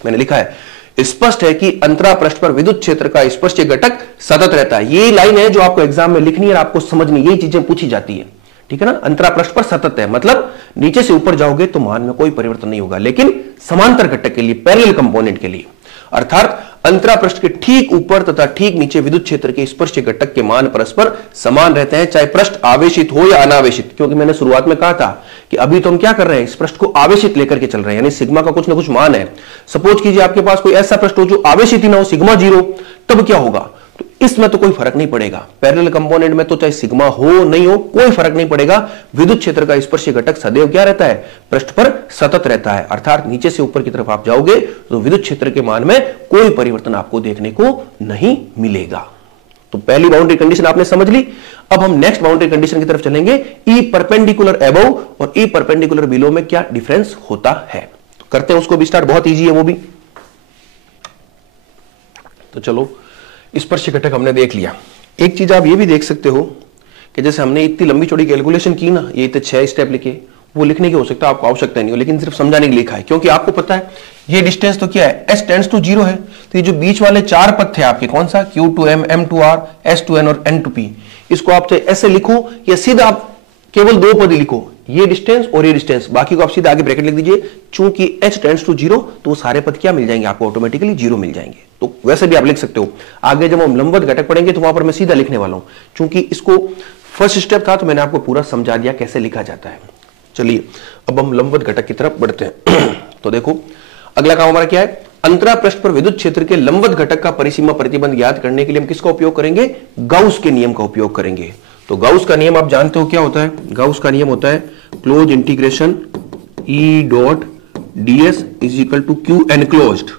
मैंने लिखा है, स्पष्ट है कि अंतरा पृष्ठ पर विद्युत क्षेत्र का स्पर्शीय घटक सतत रहता है। ये लाइन है जो आपको एग्जाम में लिखनी है और आपको समझनी, यही चीजें पूछी जाती है, ठीक है ना। अंतरा पृष्ठ पर सतत है मतलब नीचे से ऊपर जाओगे तो मान में कोई परिवर्तन नहीं होगा, लेकिन समांतर घटक के लिए, पैरेलल कंपोनेंट के लिए, अर्थात अंतरा पृष्ठ के ठीक ऊपर तथा ठीक नीचे विद्युत क्षेत्र के स्पर्शीय घटक के मान परस्पर समान रहते हैं, चाहे पृष्ठ आवेशित हो या अनावेशित। क्योंकि मैंने शुरुआत में कहा था कि अभी तो हम क्या कर रहे हैं, इस पृष्ठ को आवेशित लेकर के चल रहे हैं, यानी सिग्मा का कुछ ना कुछ मान है। सपोज कीजिए आपके पास कोई ऐसा पृष्ठ हो जो आवेशित ही ना हो, सिग्मा 0, तब क्या होगा, तो इसमें तो कोई फर्क नहीं पड़ेगा। पैरेलल कंपोनेंट में तो चाहे सिग्मा हो नहीं हो कोई फर्क नहीं पड़ेगा, विद्युत क्षेत्र का स्पर्शीय घटक सदैव क्या रहता है, पृष्ठ पर सतत रहता है। अर्थात नीचे से ऊपर की तरफ आप जाओगे तो विद्युत क्षेत्र के मान में कोई परिवर्तन आपको देखने को नहीं मिलेगा। तो पहली बाउंड्री कंडीशन आपने समझ ली। अब हम नेक्स्ट बाउंड्री कंडीशन की तरफ चलेंगे, ई परपेंडिकुलर अबव और ई परपेंडिकुलर बिलो में क्या डिफरेंस होता है। तो करते हैं उसको भी स्टार्ट, बहुत ईजी है वो भी। तो चलो, स्पर्शीय घटक हमने देख लिया। एक चीज आप ये भी देख सकते हो कि जैसे हमने इतनी लंबी चौड़ी कैलकुलेशन की ना, ये इतने 6 स्टेप लिखे, वो लिखने की हो सकता है आपको आवश्यकता नहीं हो, लेकिन सिर्फ समझाने के लिए लिखा है, क्योंकि आपको पता है ये डिस्टेंस तो क्या है, s टेंड्स टू 0 है। तो ये जो बीच वाले 4 पद थे आपके, कौन सा, q to m, m to r, s to n और n to p, इसको आप चाहे ऐसे लिखो या सीधा आप केवल 2 पद लिखो, ये डिस्टेंस और ये डिस्टेंस, बाकी को आप सीधा आगे ब्रैकेट लिख दीजिए। चूंकि h टेंड्स टू 0 तो वो सारे पद क्या मिल जाएंगे आपको, ऑटोमेटिकली 0 मिल जाएंगे। तो वैसे भी आप लिख सकते हो। आगे जब हम लंबवत घटक पढ़ेंगे तो वहां पर मैं सीधा लिखने वाला हूं, चूंकि इसको फर्स्ट स्टेप था तो मैंने आपको पूरा समझा दिया कैसे लिखा जाता है। चलिए अब हम लंबवत घटक की तरफ बढ़ते हैं। तो देखो अगला काम हमारा क्या है, अंतरा पृष्ठ पर विद्युत क्षेत्र के लंबवत घटक का परिसीमा प्रतिबंध ज्ञात करने के लिए हम किसका उपयोग करेंगे, गाउस के नियम का उपयोग करेंगे। तो गाउस का नियम आप जानते हो क्या होता है, गाउस का नियम होता है close integration E dot ds is equal to Q enclosed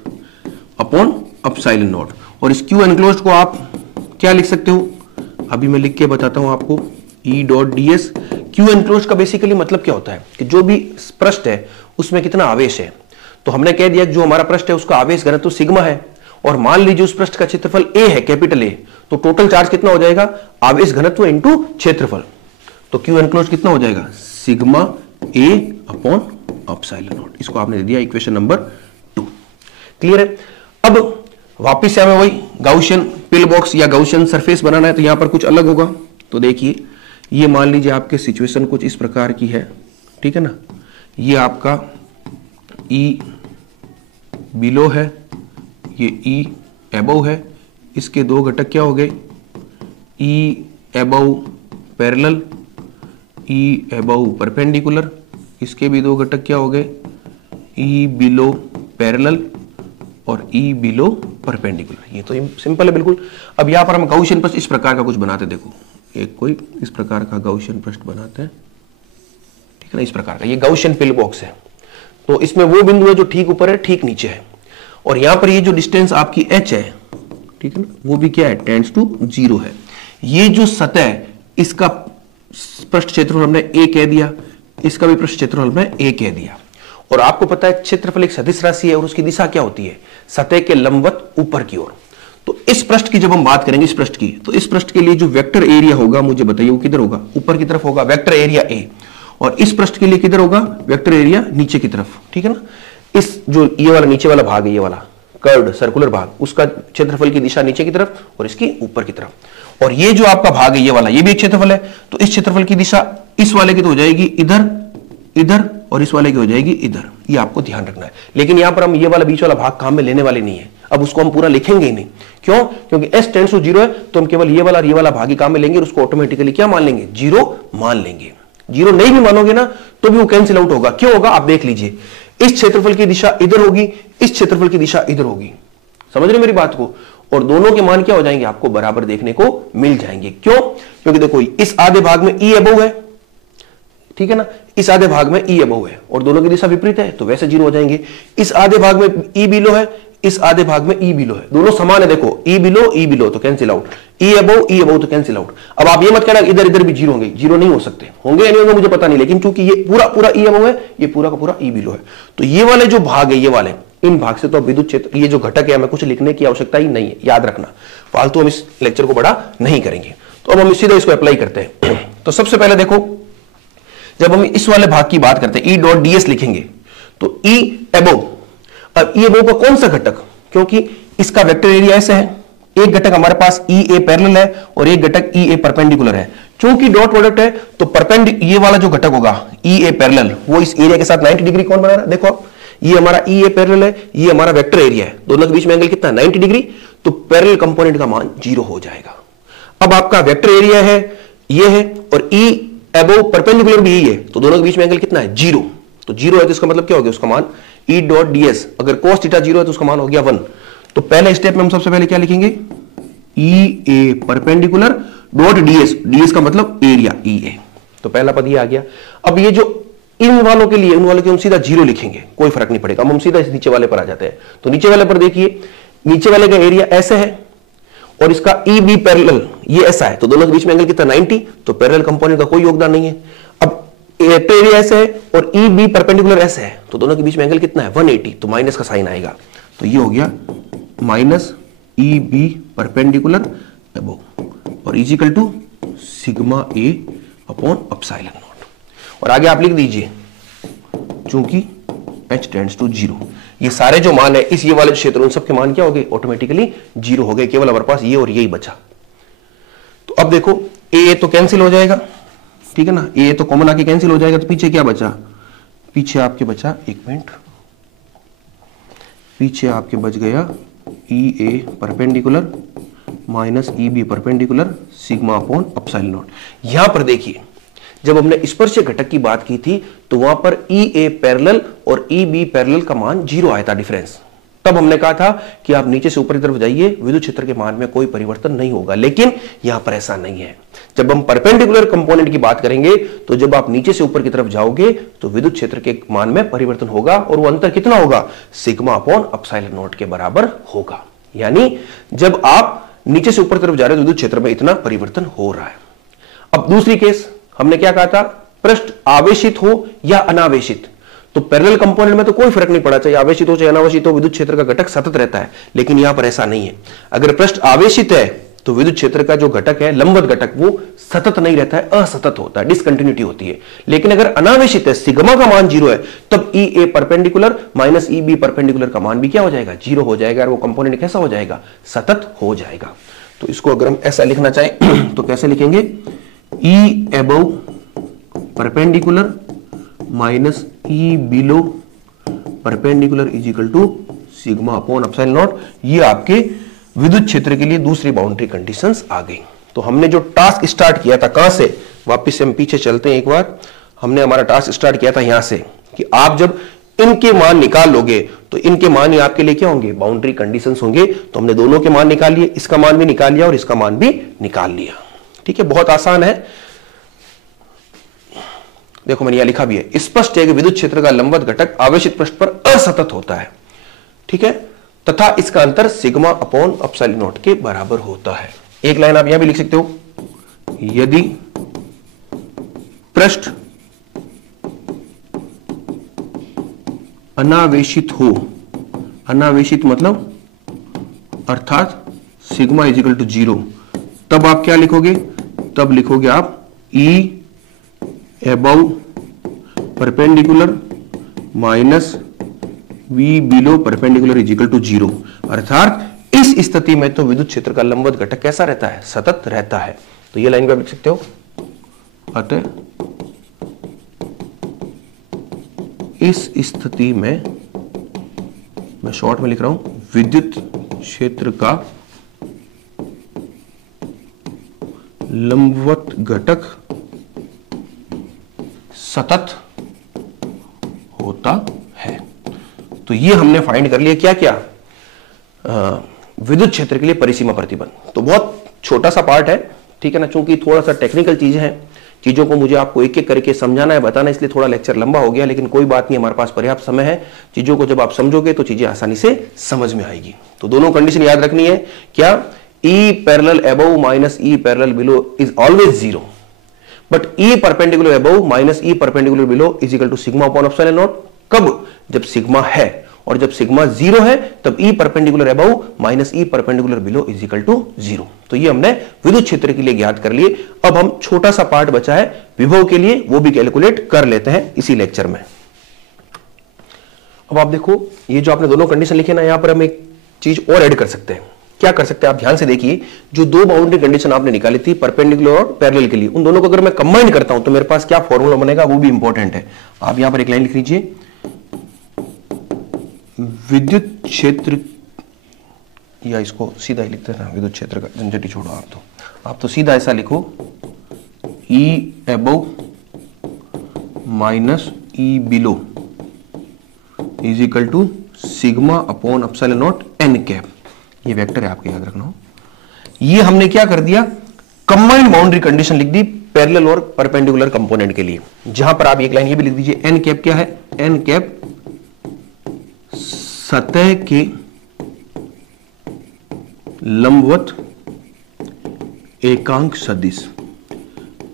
upon epsilon naught. और इस क्यू एनक्लोज्ड को आप क्या लिख सकते हो, अभी मैं लिख के बताता हूं आपको। E dot ds, Q enclosed का बेसिकली मतलब क्या होता है कि जो भी पृष्ठ है उसमें कितना आवेश है। तो हमने कह दिया कि जो हमारा पृष्ठ है उसका आवेश घनत्व सिग्मा है, और मान लीजिए उस पृष्ठ का क्षेत्रफल a है, कैपिटल A, तो टोटल चार्ज कितना हो जाएगा, आवेश घनत्व इनटू क्षेत्रफल। तो क्यू एनक्लोज्ड कितना हो जाएगा, sigma a upon epsilon not. इसको आपने दे दिया इक्वेशन नंबर 2। क्लियर है। अब वापिस से हमें वही गाउसियन पिल बॉक्स या गाउसियन सरफेस बनाना है, तो यहां पर कुछ अलग होगा। तो देखिए ये मान लीजिए आपके सिचुएशन कुछ इस प्रकार की है, ठीक है ना। ये आपका E बिलो है, ये E एबव है, इसके 2 घटक क्या हो गए, E above parallel, E above perpendicular, इसके भी 2 घटक क्या हो गए, E बिलो पैरेलल और E बिलो परपेंडिकुलर। ये तो सिंपल है बिल्कुल। अब यहां पर हम गाउसियन पृष्ठ इस प्रकार का कुछ बनाते, देखो एक कोई इस प्रकार का गाउसियन पृष्ठ बनाते हैं, ठीक है ना, इस प्रकार का। ये गाउसियन पिल बॉक्स है, तो इसमें वो बिंदु है जो ठीक ऊपर है, ठीक नीचे है, और यहां पर ये जो डिस्टेंस आपकी h है, ठीक है ना, वो भी क्या है, टेंड्स टू 0 है। ये जो सतह है इसका पृष्ठ क्षेत्रफल हमने a कह दिया, इसका भी पृष्ठ क्षेत्रफल हमने a कह दिया। और आपको पता है क्षेत्रफल एक सदिश राशि है और उसकी दिशा क्या होती है, सतह के लंबवत ऊपर की ओर। तो इस पृष्ठ की जब हम बात करेंगे, इस पृष्ठ की, तो इस पृष्ठ के लिए जो वेक्टर एरिया होगा, मुझे बताइए वो किधर होगा, ऊपर की तरफ होगा, वेक्टर एरिया A। और इस पृष्ठ के लिए किधर होगा, वेक्टर एरिया नीचे की तरफ, ठीक है ना। इस जो ये वाला नीचे वाला भाग है, ये वाला कर्व्ड सर्कुलर भाग, उसका क्षेत्रफल की दिशा नीचे की तरफ और इसकी ऊपर की तरफ। और ये जो आपका भाग है ये वाला, ये भी एक क्षेत्रफल है, तो इस क्षेत्रफल की दिशा इस वाले की तो हो जाएगी इधर, इधर, और इस वाले की हो जाएगी इधर। ये आपको ध्यान रखना है। लेकिन यहां पर हम ये वाला बीच वाला भाग काम में लेने वाले नहीं है, अब उसको हम पूरा लिखेंगे ही नहीं। क्यों, क्योंकि s टेंड्स टू 0 है, तो हम केवल ये वाला और ये वाला भाग ही काम में लेंगे और उसको ऑटोमेटिकली क्या मान लेंगे, 0 मान लेंगे। 0 नहीं भी मानोगे ना तो भी वो कैंसिल आउट होगा। क्यों होगा, आप देख लीजिए, इस क्षेत्रफल की दिशा इधर होगी, इस क्षेत्रफल की दिशा इधर होगी। समझ रहे मेरी बात को। और दोनों के मान क्या हो जाएंगे, आपको बराबर देखने को मिल जाएंगे। क्यों, क्योंकि देखो इस आधे भाग में E अबव है, ठीक है ना, इस आधे भाग में E अबव है और दोनों की दिशा विपरीत है, तो वैसे 0 हो जाएंगे। इस आधे भाग में E बिलो है, इस आधे भाग में E बिलो है, दोनों समान है। देखो E बिलो तो कैंसिल आउट, E अबव तो कैंसिल आउट। अब आप ये मत कहना इधर इधर भी 0 होंगे, 0 नहीं हो सकते, होंगे या नहीं होंगे मुझे पता नहीं, लेकिन चूंकि ये पूरा E अबव है, ये पूरा का पूरा E बिलो है, तो ये वाले जो भाग है, ये वाले इन भाग से तो विद्युत क्षेत्र, ये जो घटक है, हमें कुछ लिखने की आवश्यकता ही नहीं है, याद रखना। फालतू हम इस लेक्चर को बड़ा नहीं करेंगे। तो अब हम सीधा इसको अप्लाई करते हैं। तो सबसे पहले देखो, जब हम इस वाले भाग की बात करते हैं, E डॉट ds लिखेंगे, तो E अबव, अब E अबव का कौन सा घटक, क्योंकि इसका वेक्टर एरिया ऐसे है, एक घटक हमारे पास EA पैरेलल है और एक घटक EA परपेंडिकुलर है। चूंकि डॉट प्रोडक्ट है तो ये वाला जो घटक होगा EA पैरेलल, वो इस एरिया के साथ 90 डिग्री कौन बना रहा है, देखो आप, ये हमारा EA पैरेलल है, ये हमारा वेक्टर एरिया है, दोनों के बीच में एंगल कितना है, 90 डिग्री, तो पैरेलल कंपोनेंट का मान 0 हो जाएगा। अब आपका वेक्टर एरिया है ये है और E अबव परपेंडिकुलर भी है, तो दोनों के बीच में एंगल कितना है, 0। तो 0 है तो इसका मतलब क्या हो गया, उसका मान E डॉट ds, अगर cos थीटा 0 है तो उसका मान हो गया 1। तो पहले स्टेप में हम सबसे पहले क्या लिखेंगे, EA परपेंडिकुलर डॉट ds का मतलब एरिया EA। तो पहला पद ये आ गया। अब ये जो इन वालों के लिए, इन वालों के हम सीधा 0 लिखेंगे, कोई फर्क नहीं पड़ेगा। हम सीधा इस नीचे वाले पर आ जाते हैं। तो नीचे वाले पर देखिए, नीचे वाले का एरिया ऐसे है और इसका EB पैरेलल ये ऐसा है, तो दोनों के बीच में एंगल कितना 90, तो पैरेलल कंपोनेंट का कोई योगदान नहीं है। अब वेक्टर एरिया ऐसे है और EB परपेंडिकुलर ऐसे है, तो दोनों के बीच में एंगल कितना है 180, तो माइनस का साइन आएगा, तो ये हो गया माइनस EB परपेंडिकुलर अबव और is equal to sigma A upon epsilon naught. और आगे आप लिख दीजिए चूंकि h टेंड्स टू 0, ये सारे जो मान है इस ये वाले क्षेत्र उन सब के मान क्या हो गए, ऑटोमेटिकली 0 हो गए, केवल हमारे पास ये और यही बचा। तो अब देखो a तो कैंसिल हो जाएगा, ठीक है ना, a तो कॉमन आके कैंसिल हो जाएगा, तो पीछे क्या बचा, पीछे आपके बचा, एक मिनट, पीछे आपके बच गया E a perpendicular minus E b perpendicular sigma upon epsilon naught. यहां पर देखिए जब हमने स्पर्शीय घटक की बात की थी तो वहां पर ई ए पैरेलल और ई बी पैरेलल का मान 0 आया था डिफरेंस। तब हमने कहा था कि आप नीचे से ऊपर की तरफ जाइए, विद्युत क्षेत्र के मान में कोई परिवर्तन नहीं होगा, लेकिन यहां पर ऐसा नहीं है। जब हम परपेंडिकुलर कंपोनेंट की बात करेंगे तो जब आप नीचे से ऊपर की तरफ जाओगे तो विद्युत क्षेत्र के मान में परिवर्तन होगा, और वो अंतर कितना होगा, सिग्मा अपॉन एप्सिलॉन नॉट के बराबर होगा। यानी जब आप नीचे से ऊपर की तरफ जा रहे हो तो विद्युत क्षेत्र में इतना परिवर्तन हो रहा है। अब दूसरी केस हमने क्या कहा था, पृष्ठ आवेशित हो या अनावेशित, तो पैरेलल कंपोनेंट में तो कोई फर्क नहीं पड़ा, चाहे आवेशित हो चाहे अनावेशित हो, विद्युत क्षेत्र का घटक सतत रहता है। लेकिन यहां पर ऐसा नहीं है, अगर पृष्ठ आवेशित है तो विद्युत क्षेत्र का जो घटक है, लंबवत घटक, वो सतत नहीं रहता है, असतत होता है, डिसकंटिन्यूटी होती है। लेकिन अगर अनावेशित है, सिग्मा का मान 0 है, तब E a perpendicular minus E b perpendicular का मान भी क्या हो जाएगा, 0 हो जाएगा, और वो कंपोनेंट कैसा हो जाएगा, सतत हो जाएगा। तो इसको अगर हम ऐसा लिखना चाहें तो कैसे लिखेंगे, E above perpendicular minus E below perpendicular is equal to sigma upon epsilon naught. ये आपके विद्युत क्षेत्र के लिए दूसरी बाउंड्री कंडीशंस आ गई। तो हमने जो टास्क स्टार्ट किया था, कहां से, वापस से हम पीछे चलते हैं एक बार, हमने हमारा टास्क स्टार्ट किया था यहां से कि आप जब इनके मान निकाल लोगे तो इनके मान ही आपके लिए क्या होंगे, बाउंड्री कंडीशंस होंगे। तो हमने दोनों के मान निकाल लिए, इसका मान भी निकाल लिया और इसका मान भी निकाल लिया। ठीक है, बहुत आसान है। देखो मैंने यहां लिखा भी है, स्पष्ट है कि विद्युत क्षेत्र का लंबवत घटक आवेशित पृष्ठ पर असतत होता है, ठीक है, तथा इसका अंतर सिग्मा अपॉन एप्सिलॉन नॉट के बराबर होता है। एक लाइन आप यहां भी लिख सकते हो, यदि पृष्ठ अनावेशित हो, अनावेशित मतलब अर्थात सिग्मा इज इक्वल टू 0, तब आप क्या लिखोगे, तब लिखोगे आप E above perpendicular minus V below perpendicular is equal to 0। अर्थात इस स्थिति में तो विद्युत क्षेत्र का लंबवत घटक कैसा रहता है, सतत रहता है। तो ये लाइन भी आप लिख सकते हो, अतः इस स्थिति में, मैं शॉर्ट में लिख रहा हूं, विद्युत क्षेत्र का लंबवत घटक सतत होता है। तो ये हमने फाइंड कर लिया, क्या क्या, विद्युत क्षेत्र के लिए परिसीमा प्रतिबंध। तो बहुत छोटा सा पार्ट है, ठीक है ना, क्योंकि थोड़ा सा टेक्निकल चीजें हैं, चीजों को मुझे आपको एक एक करके समझाना है, बताना, इसलिए थोड़ा लेक्चर लंबा हो गया, लेकिन कोई बात नहीं, हमारे पास पर्याप्त समय है। चीजों को जब आप समझोगे तो चीजें आसानी से समझ में आएगी। तो दोनों कंडीशन याद रखनी है, क्या, E parallel above minus E parallel below is always 0, but E perpendicular above minus E perpendicular below is equal to sigma upon epsilon naught. कब, जब सिग्मा है, और जब सिग्मा 0 है तब E perpendicular above minus E perpendicular below is equal to 0। तो ये हमने विद्युत क्षेत्र के लिए ज्ञात कर लिए। अब हम छोटा सा पार्ट बचा है विभव के लिए, वो भी कैलकुलेट कर लेते हैं इसी लेक्चर में। अब आप देखो, ये जो आपने दोनों कंडीशन लिखे ना, यहां पर हम एक चीज और ऐड कर सकते हैं। क्या कर सकते हैं, आप ध्यान से देखिए, जो दो बाउंड्री कंडीशन आपने निकाली थी परपेंडिकुलर और पैरेलल के लिए, उन दोनों को अगर मैं कंबाइन करता हूं तो मेरे पास क्या फॉर्मूला बनेगा, वो भी इंपॉर्टेंट है। आप यहां पर एक लाइन लिख लीजिए, विद्युत क्षेत्र, या इसको सीधा ही लिखते हैं ना, विद्युत क्षेत्र का झंझट ही छोड़ो, आप तो सीधा ऐसा लिखो, E above minus E below is equal to sigma upon epsilon naught N cap. ये वेक्टर है, आपको याद रखना हो। ये हमने क्या कर दिया, कंबाइंड बाउंड्री कंडीशन लिख दी पैरेलल और परपेंडिकुलर कंपोनेंट के लिए। जहां पर आप एक लाइन ये भी लिख दीजिए, एन कैप क्या है, एन कैप सतह के लंबवत एकांक सदिश।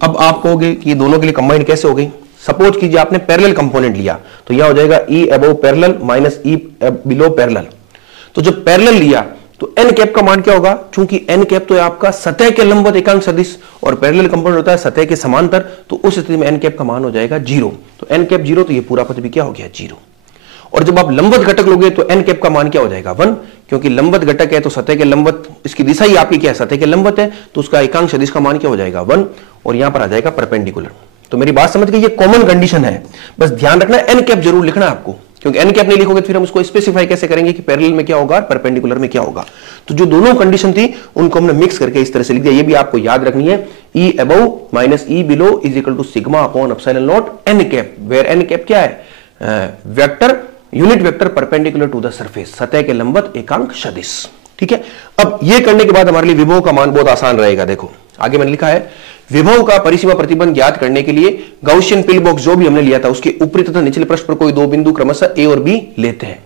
अब आप कहोगे कि ये दोनों के लिए कंबाइंड कैसे हो गई। सपोज कीजिए आपने पैरेलल कंपोनेंट लिया, तो यह हो जाएगा ई above parallel minus E below parallel. तो जब पैरेलल लिया तो एन कैप का मान क्या होगा, चूंकि एन कैप तो है आपका सतह के लंबवत एकांक सदिश और पैरेलल कंपोनेंट होता है सतह के समांतर, तो उस स्थिति में एन कैप का मान हो जाएगा 0। तो एन कैप 0, तो ये पूरा पद भी क्या हो गया 0। और जब आप लंबवत घटक लोगे तो एन कैप का मान क्या हो जाएगा 1, क्योंकि लंबवत घटक है तो सतह के लंबवत, इसकी दिशा ही आपकी क्या है सतह के लंबवत है, तो उसका एकांक सदिश का मान क्या हो जाएगा 1, और यहां पर आ जाएगा परपेंडिकुलर। तो मेरी बात समझ गई, ये कॉमन कंडीशन है, बस ध्यान रखना एन कैप जरूर लिखना है आपको, क्योंकि एन कैप नहीं लिखोगे तो फिर हम उसको स्पेसिफाई कैसे करेंगे कि पैरेलल में क्या होगा, परपेंडिकुलर में क्या होगा। तो जो दोनों कंडीशन थी उनको हमने मिक्स करके इस तरह से लिख दिया। ये भी आपको याद रखनी है, E above minus E below is equal to sigma upon epsilon naught N cap, where N cap क्या है, vector, unit vector perpendicular to the surface, सतह के लंबवत एकांक सदिश। ठीक है, अब ये करने के बाद हमारे लिए विभव का मान बहुत आसान रहेगा। देखो आगे मैंने लिखा है, विभव का परिसीमा प्रतिबंध ज्ञात करने के लिए गाउसियन पिल बॉक्स जो भी हमने लिया था उसके ऊपरी तथा निचले पृष्ठ पर कोई दो बिंदु क्रमशः ए और बी लेते हैं।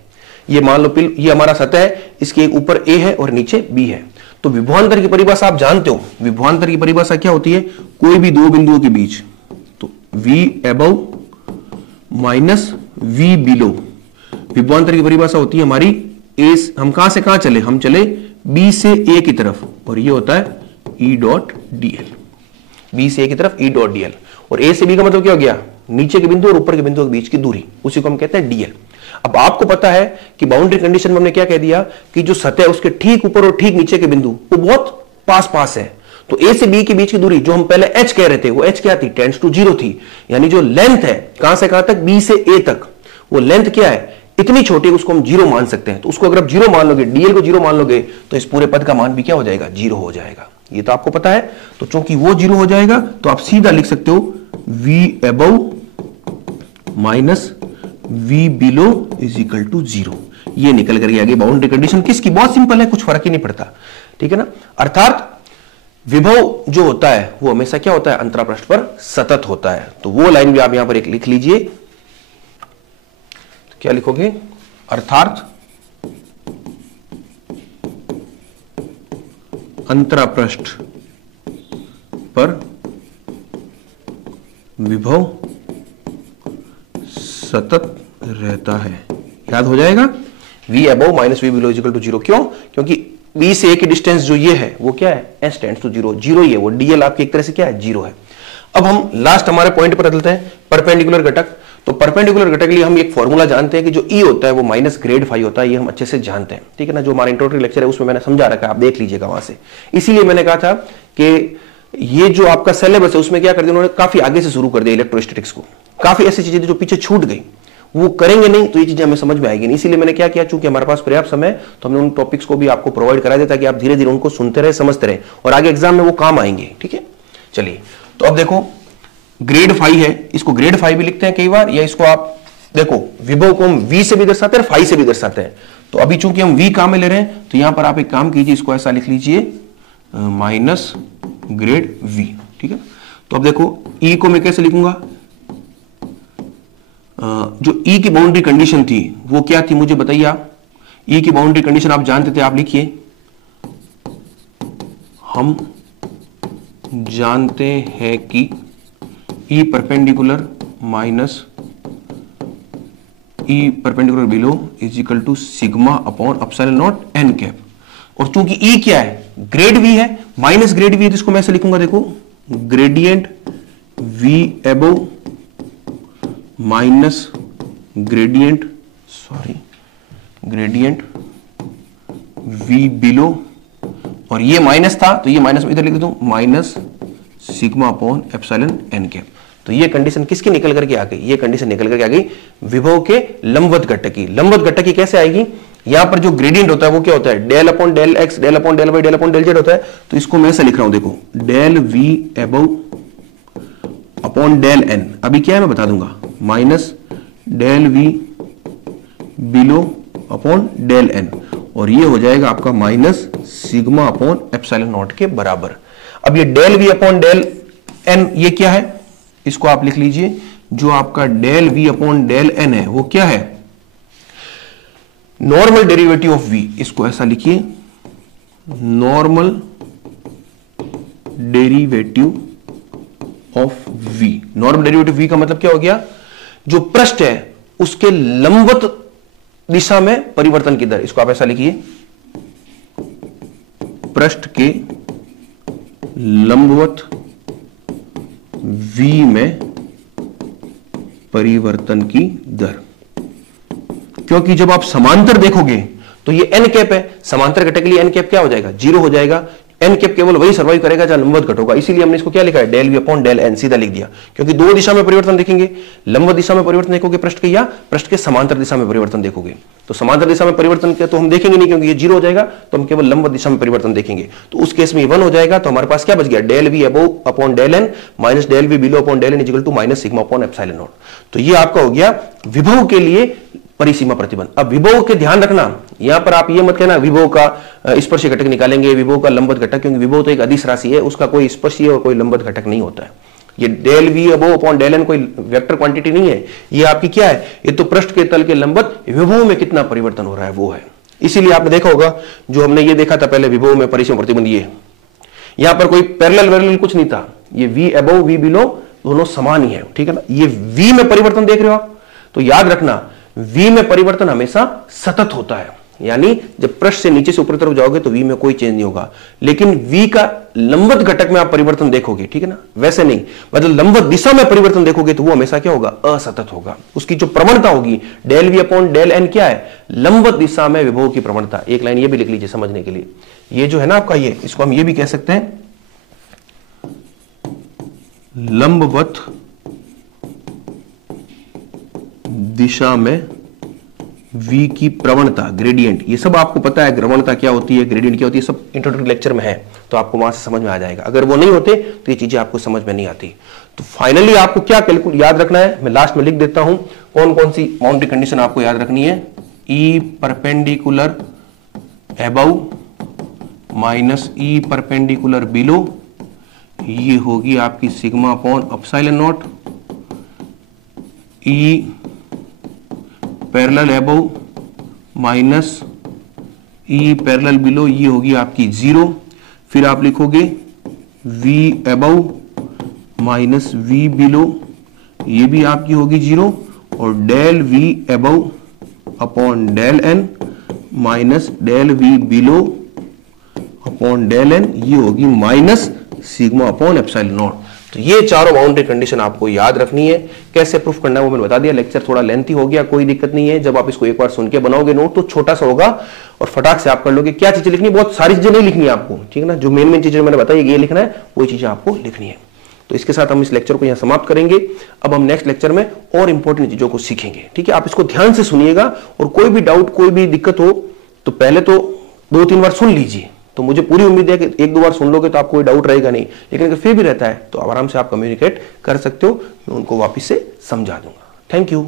ये मान लो पिल, ये हमारा सतह है, इसके एक ऊपर ए है और नीचे बी है। तो विभवांतर की परिभाषा आप जानते हो, विभवांतर की परिभाषा क्या होती है, कोई भी दो बिंदुओं के बीच, तो V above minus V below, विभवांतर की परिभाषा होती है हमारी ए, हम कहां से कहां चले, हम चले बी से ए की तरफ, और ये होता है E डॉट dl, बी से ए की तरफ E डॉट dl, और ए से बी का मतलब क्या हो गया, नीचे के बिंदु और ऊपर के बिंदु के बीच की दूरी, उसी को हम कहते हैं dl। अब आपको पता है कि बाउंड्री कंडीशन में हमने क्या कह दिया कि जो सतह है उसके ठीक ऊपर और ठीक नीचे के बिंदु वो बहुत पास पास है, तो ए से बी के बीच की दूरी जो हम पहले h कह रहे थे वो h क्या थी, टेंड्स टू 0 थी, यानी जो लेंथ है कहां से कहां तक, बी से ए तक, वो लेंथ क्या है, इतनी छोटी है, उसको हम 0 मान सकते हैं। तो उसको अगर आप 0 मान लोगे, dl को 0 मान लोगे, तो इस पूरे पद का मान भी क्या हो जाएगा, 0 हो जाएगा। ये तो आपको पता है, तो चूंकि वो 0 हो जाएगा तो आप सीधा लिख सकते हो V above minus V below is equal to 0। ये निकल करके आगे बाउंड्री कंडीशन किसकी, बहुत सिंपल है, कुछ फर्क ही नहीं पड़ता। ठीक है ना, अर्थात विभव जो होता है वो हमेशा क्या होता है, अंतरा पृष्ठ पर सतत होता है। तो वो लाइन भी आप यहां पर एक लिख लीजिए, तो क्या लिखोगे, अर्थात अंतरा पृष्ठ पर विभव सतत रहता है। याद हो जाएगा, V above minus V below equal to 0। क्यों, क्योंकि B से A की डिस्टेंस जो ये है वो क्या है, S टेंड्स टू 0, 0 ही है वो, dl आपकी एक तरह से क्या है, 0 है। अब हम लास्ट हमारे पॉइंट पर चलते हैं, परपेंडिकुलर घटक। तो परपेंडिकुलर घटक के लिए हम एक फॉर्मूला जानते हैं कि जो E होता है वो माइनस ग्रेड फाई होता है, ये हम अच्छे से जानते हैं। ठीक है ना, जो हमारा इंट्रोडक्टरी लेक्चर है उसमें मैंने समझा रखा है, आप देख लीजिएगा वहां से। इसीलिए मैंने कहा था कि ये जो आपका सिलेबस है उसमें क्या कर दिया उन्होंने, काफी आगे से शुरू कर दिया इलेक्ट्रोस्टैटिक्स को, काफी ऐसी चीजें जो पीछे छूट गई वो करेंगे नहीं तो ये चीजें हमें समझ में आएगी नहीं। इसीलिए मैंने क्या किया, चूंकि हमारे पास पर्याप्त समय, तो हमने उन टॉपिक्स को भी आपको प्रोवाइड करा दिया ताकि आप धीरे धीरे उनको सुनते रहे, समझते रहे, और आगे एग्जाम में वो काम आएंगे। ठीक है, चलिए तो अब देखो ग्रेड फाई है, इसको ग्रेड फाई भी लिखते हैं कई बार, या इसको आप देखो विभव को हम V से भी दर्शाते हैं, फाई से भी दर्शाते हैं। तो अभी चूंकि हम V काम में ले रहे हैं तो यहां पर आप एक काम कीजिए, इसको ऐसा लिख लीजिए माइनस ग्रेड V। ठीक है, तो अब देखो E को मैं कैसे लिखूंगा, जो E की बाउंड्री कंडीशन थी वो क्या थी मुझे बताइए आप, E की बाउंड्री कंडीशन आप जानते थे, आप लिखिए, हम जानते हैं कि E perpendicular minus E perpendicular below is equal to sigma upon epsilon naught n cap. और चूंकि E क्या है, ग्रेड V है, माइनस ग्रेड V है, जिसको मैं ऐसे लिखूंगा, देखो gradient V above minus gradient V below, और ये माइनस था तो ये माइनस में इधर लिख देता हूं, minus sigma upon epsilon n cap. तो ये कंडीशन किसकी निकल करके आ गई, ये कंडीशन निकल करके आ गई विभव के लंबवत घटक की। लंबवत घटक की कैसे आएगी, यहां पर जो ग्रेडियंट होता है वो क्या होता है, del upon del X, del upon del Y, del upon del Z होता है। तो इसको मैं ऐसे लिख रहा हूं, देखो del V above upon del n, अभी क्या है मैं बता दूंगा, minus del V below upon del n, और ये हो जाएगा आपका minus sigma upon epsilon naught के बराबर। अब ये del V upon del n ये क्या है, इसको आप लिख लीजिए, जो आपका del V upon del n है वो क्या है, नॉर्मल डेरिवेटिव ऑफ V। इसको ऐसा लिखिए, normal derivative of V। Normal derivative V का मतलब क्या हो गया, जो पृष्ठ है उसके लंबवत दिशा में परिवर्तन की दर, इसको आप ऐसा लिखिए, पृष्ठ के लंबवत v में परिवर्तन की दर। क्योंकि जब आप समांतर देखोगे तो ये n कैप है, समांतर घटक के लिए n कैप क्या हो जाएगा, 0 हो जाएगा। n कैप केवल वही सर्वाइव करेगा जहां लंबवत घट होगा, इसीलिए हमने इसको क्या लिखा है, del V upon del N, सीधा लिख दिया। क्योंकि दो दिशा में परिवर्तन देखेंगे, लंबवत दिशा में परिवर्तन देखोगे पृष्ठ के, या पृष्ठ के समांतर दिशा में परिवर्तन देखोगे। तो समांतर दिशा में परिवर्तन के तो हम देखेंगे नहीं, क्योंकि ये 0 हो जाएगा, तो हम केवल लंबवत दिशा में परिवर्तन देखेंगे। तो उस केस में 1 हो जाएगा, तो हमारे पास क्या बच गया, del V above upon del N minus del V below upon del N equal to minus sigma upon epsilon naught. तो ये आपका हो गया विभव के लिए परिसीमा प्रतिबंध। अब विभव के ध्यान रखना, यहां पर आप ये मत कहना विभव का स्पर्शीय घटक निकालेंगे, विभव का लंबवत घटक, क्योंकि विभव तो एक अदिश राशि है, उसका कोई स्पर्शीय और कोई लंबवत घटक नहीं होता है। ये del V above upon del N कोई वेक्टर क्वांटिटी नहीं है, ये आपकी क्या है, ये तो पृष्ठ के तल के लंबवत विभव में कितना परिवर्तन हो रहा है वो है। इसीलिए आपने देखा होगा, जो हमने ये देखा था पहले विभव में परिसीमा प्रतिबंध, ये यहां पर कोई पैरेलल कुछ नहीं था, ये वी अबोव वी बिलो दोनों समान ही है, ठीक है ना। ये वी में परिवर्तन देख रहे हो आप, तो याद रखना v में परिवर्तन हमेशा सतत होता है, यानी जब पृष्ठ से नीचे से ऊपर तरफ जाओगे तो v में कोई चेंज नहीं होगा, लेकिन v का लंबवत घटक में आप परिवर्तन देखोगे, ठीक है ना, वैसे नहीं, मतलब लंबवत दिशा में परिवर्तन देखोगे तो वो हमेशा क्या होगा, असतत होगा। उसकी जो प्रवणता होगी del V upon del N क्या है, लंबवत दिशा में विभव की प्रवणता। एक लाइन ये भी लिख लीजिए समझने के लिए, ये जो है ना आपका, ये इसको हम ये भी कह सकते हैं लंबवत दिशा में v की प्रवणता, ग्रेडियंट, ये सब आपको पता है, प्रवणता क्या होती है, ग्रेडियंट क्या होती है, सब इंट्रोडक्टरी लेक्चर में है, तो आपको वहां से समझ में आ जाएगा। अगर वो नहीं होते तो ये चीजें आपको समझ में नहीं आती। तो फाइनली आपको क्या कैलकुलेट याद रखना है, मैं लास्ट में लिख देता हूं कौन कौन सी बाउंड्री कंडीशन आपको याद रखनी है। E perpendicular above minus E perpendicular below, ये होगी आपकी sigma upon epsilon naught. E parallel above minus E parallel below, ये होगी आपकी 0। फिर आप लिखोगे v above minus v below, ये भी आपकी होगी 0, और del v above upon del n minus del v below upon del n, ये होगी minus sigma upon epsilon naught. तो ये चारों बाउंड्री कंडीशन आपको याद रखनी है। कैसे प्रूफ करना है वो मैंने बता दिया, लेक्चर थोड़ा लेंथी हो गया, कोई दिक्कत नहीं है। जब आप इसको एक बार सुन के बनाओगे नोट तो छोटा सा होगा और फटाक से आप कर लोगे। क्या चीजें लिखनी, बहुत सारी चीजें नहीं लिखनी है आपको, ठीक है ना। जो मेन चीजें मैंने बताई ये लिखना है, वही चीजें आपको लिखनी है। तो इसके साथ हम इस लेक्चर को यहाँ समाप्त करेंगे। अब हम नेक्स्ट लेक्चर में और इंपॉर्टेंट चीजों को सीखेंगे, ठीक है। आप इसको ध्यान से सुनिएगा और कोई भी डाउट, कोई भी दिक्कत हो तो पहले तो 2-3 बार सुन लीजिए। तो मुझे पूरी उम्मीद है कि 1-2 बार सुन लोगे तो आपको कोई डाउट रहेगा नहीं, लेकिन अगर फिर भी रहता है तो आराम से आप कम्युनिकेट कर सकते हो, मैं उनको वापस से समझा दूंगा। Thank you.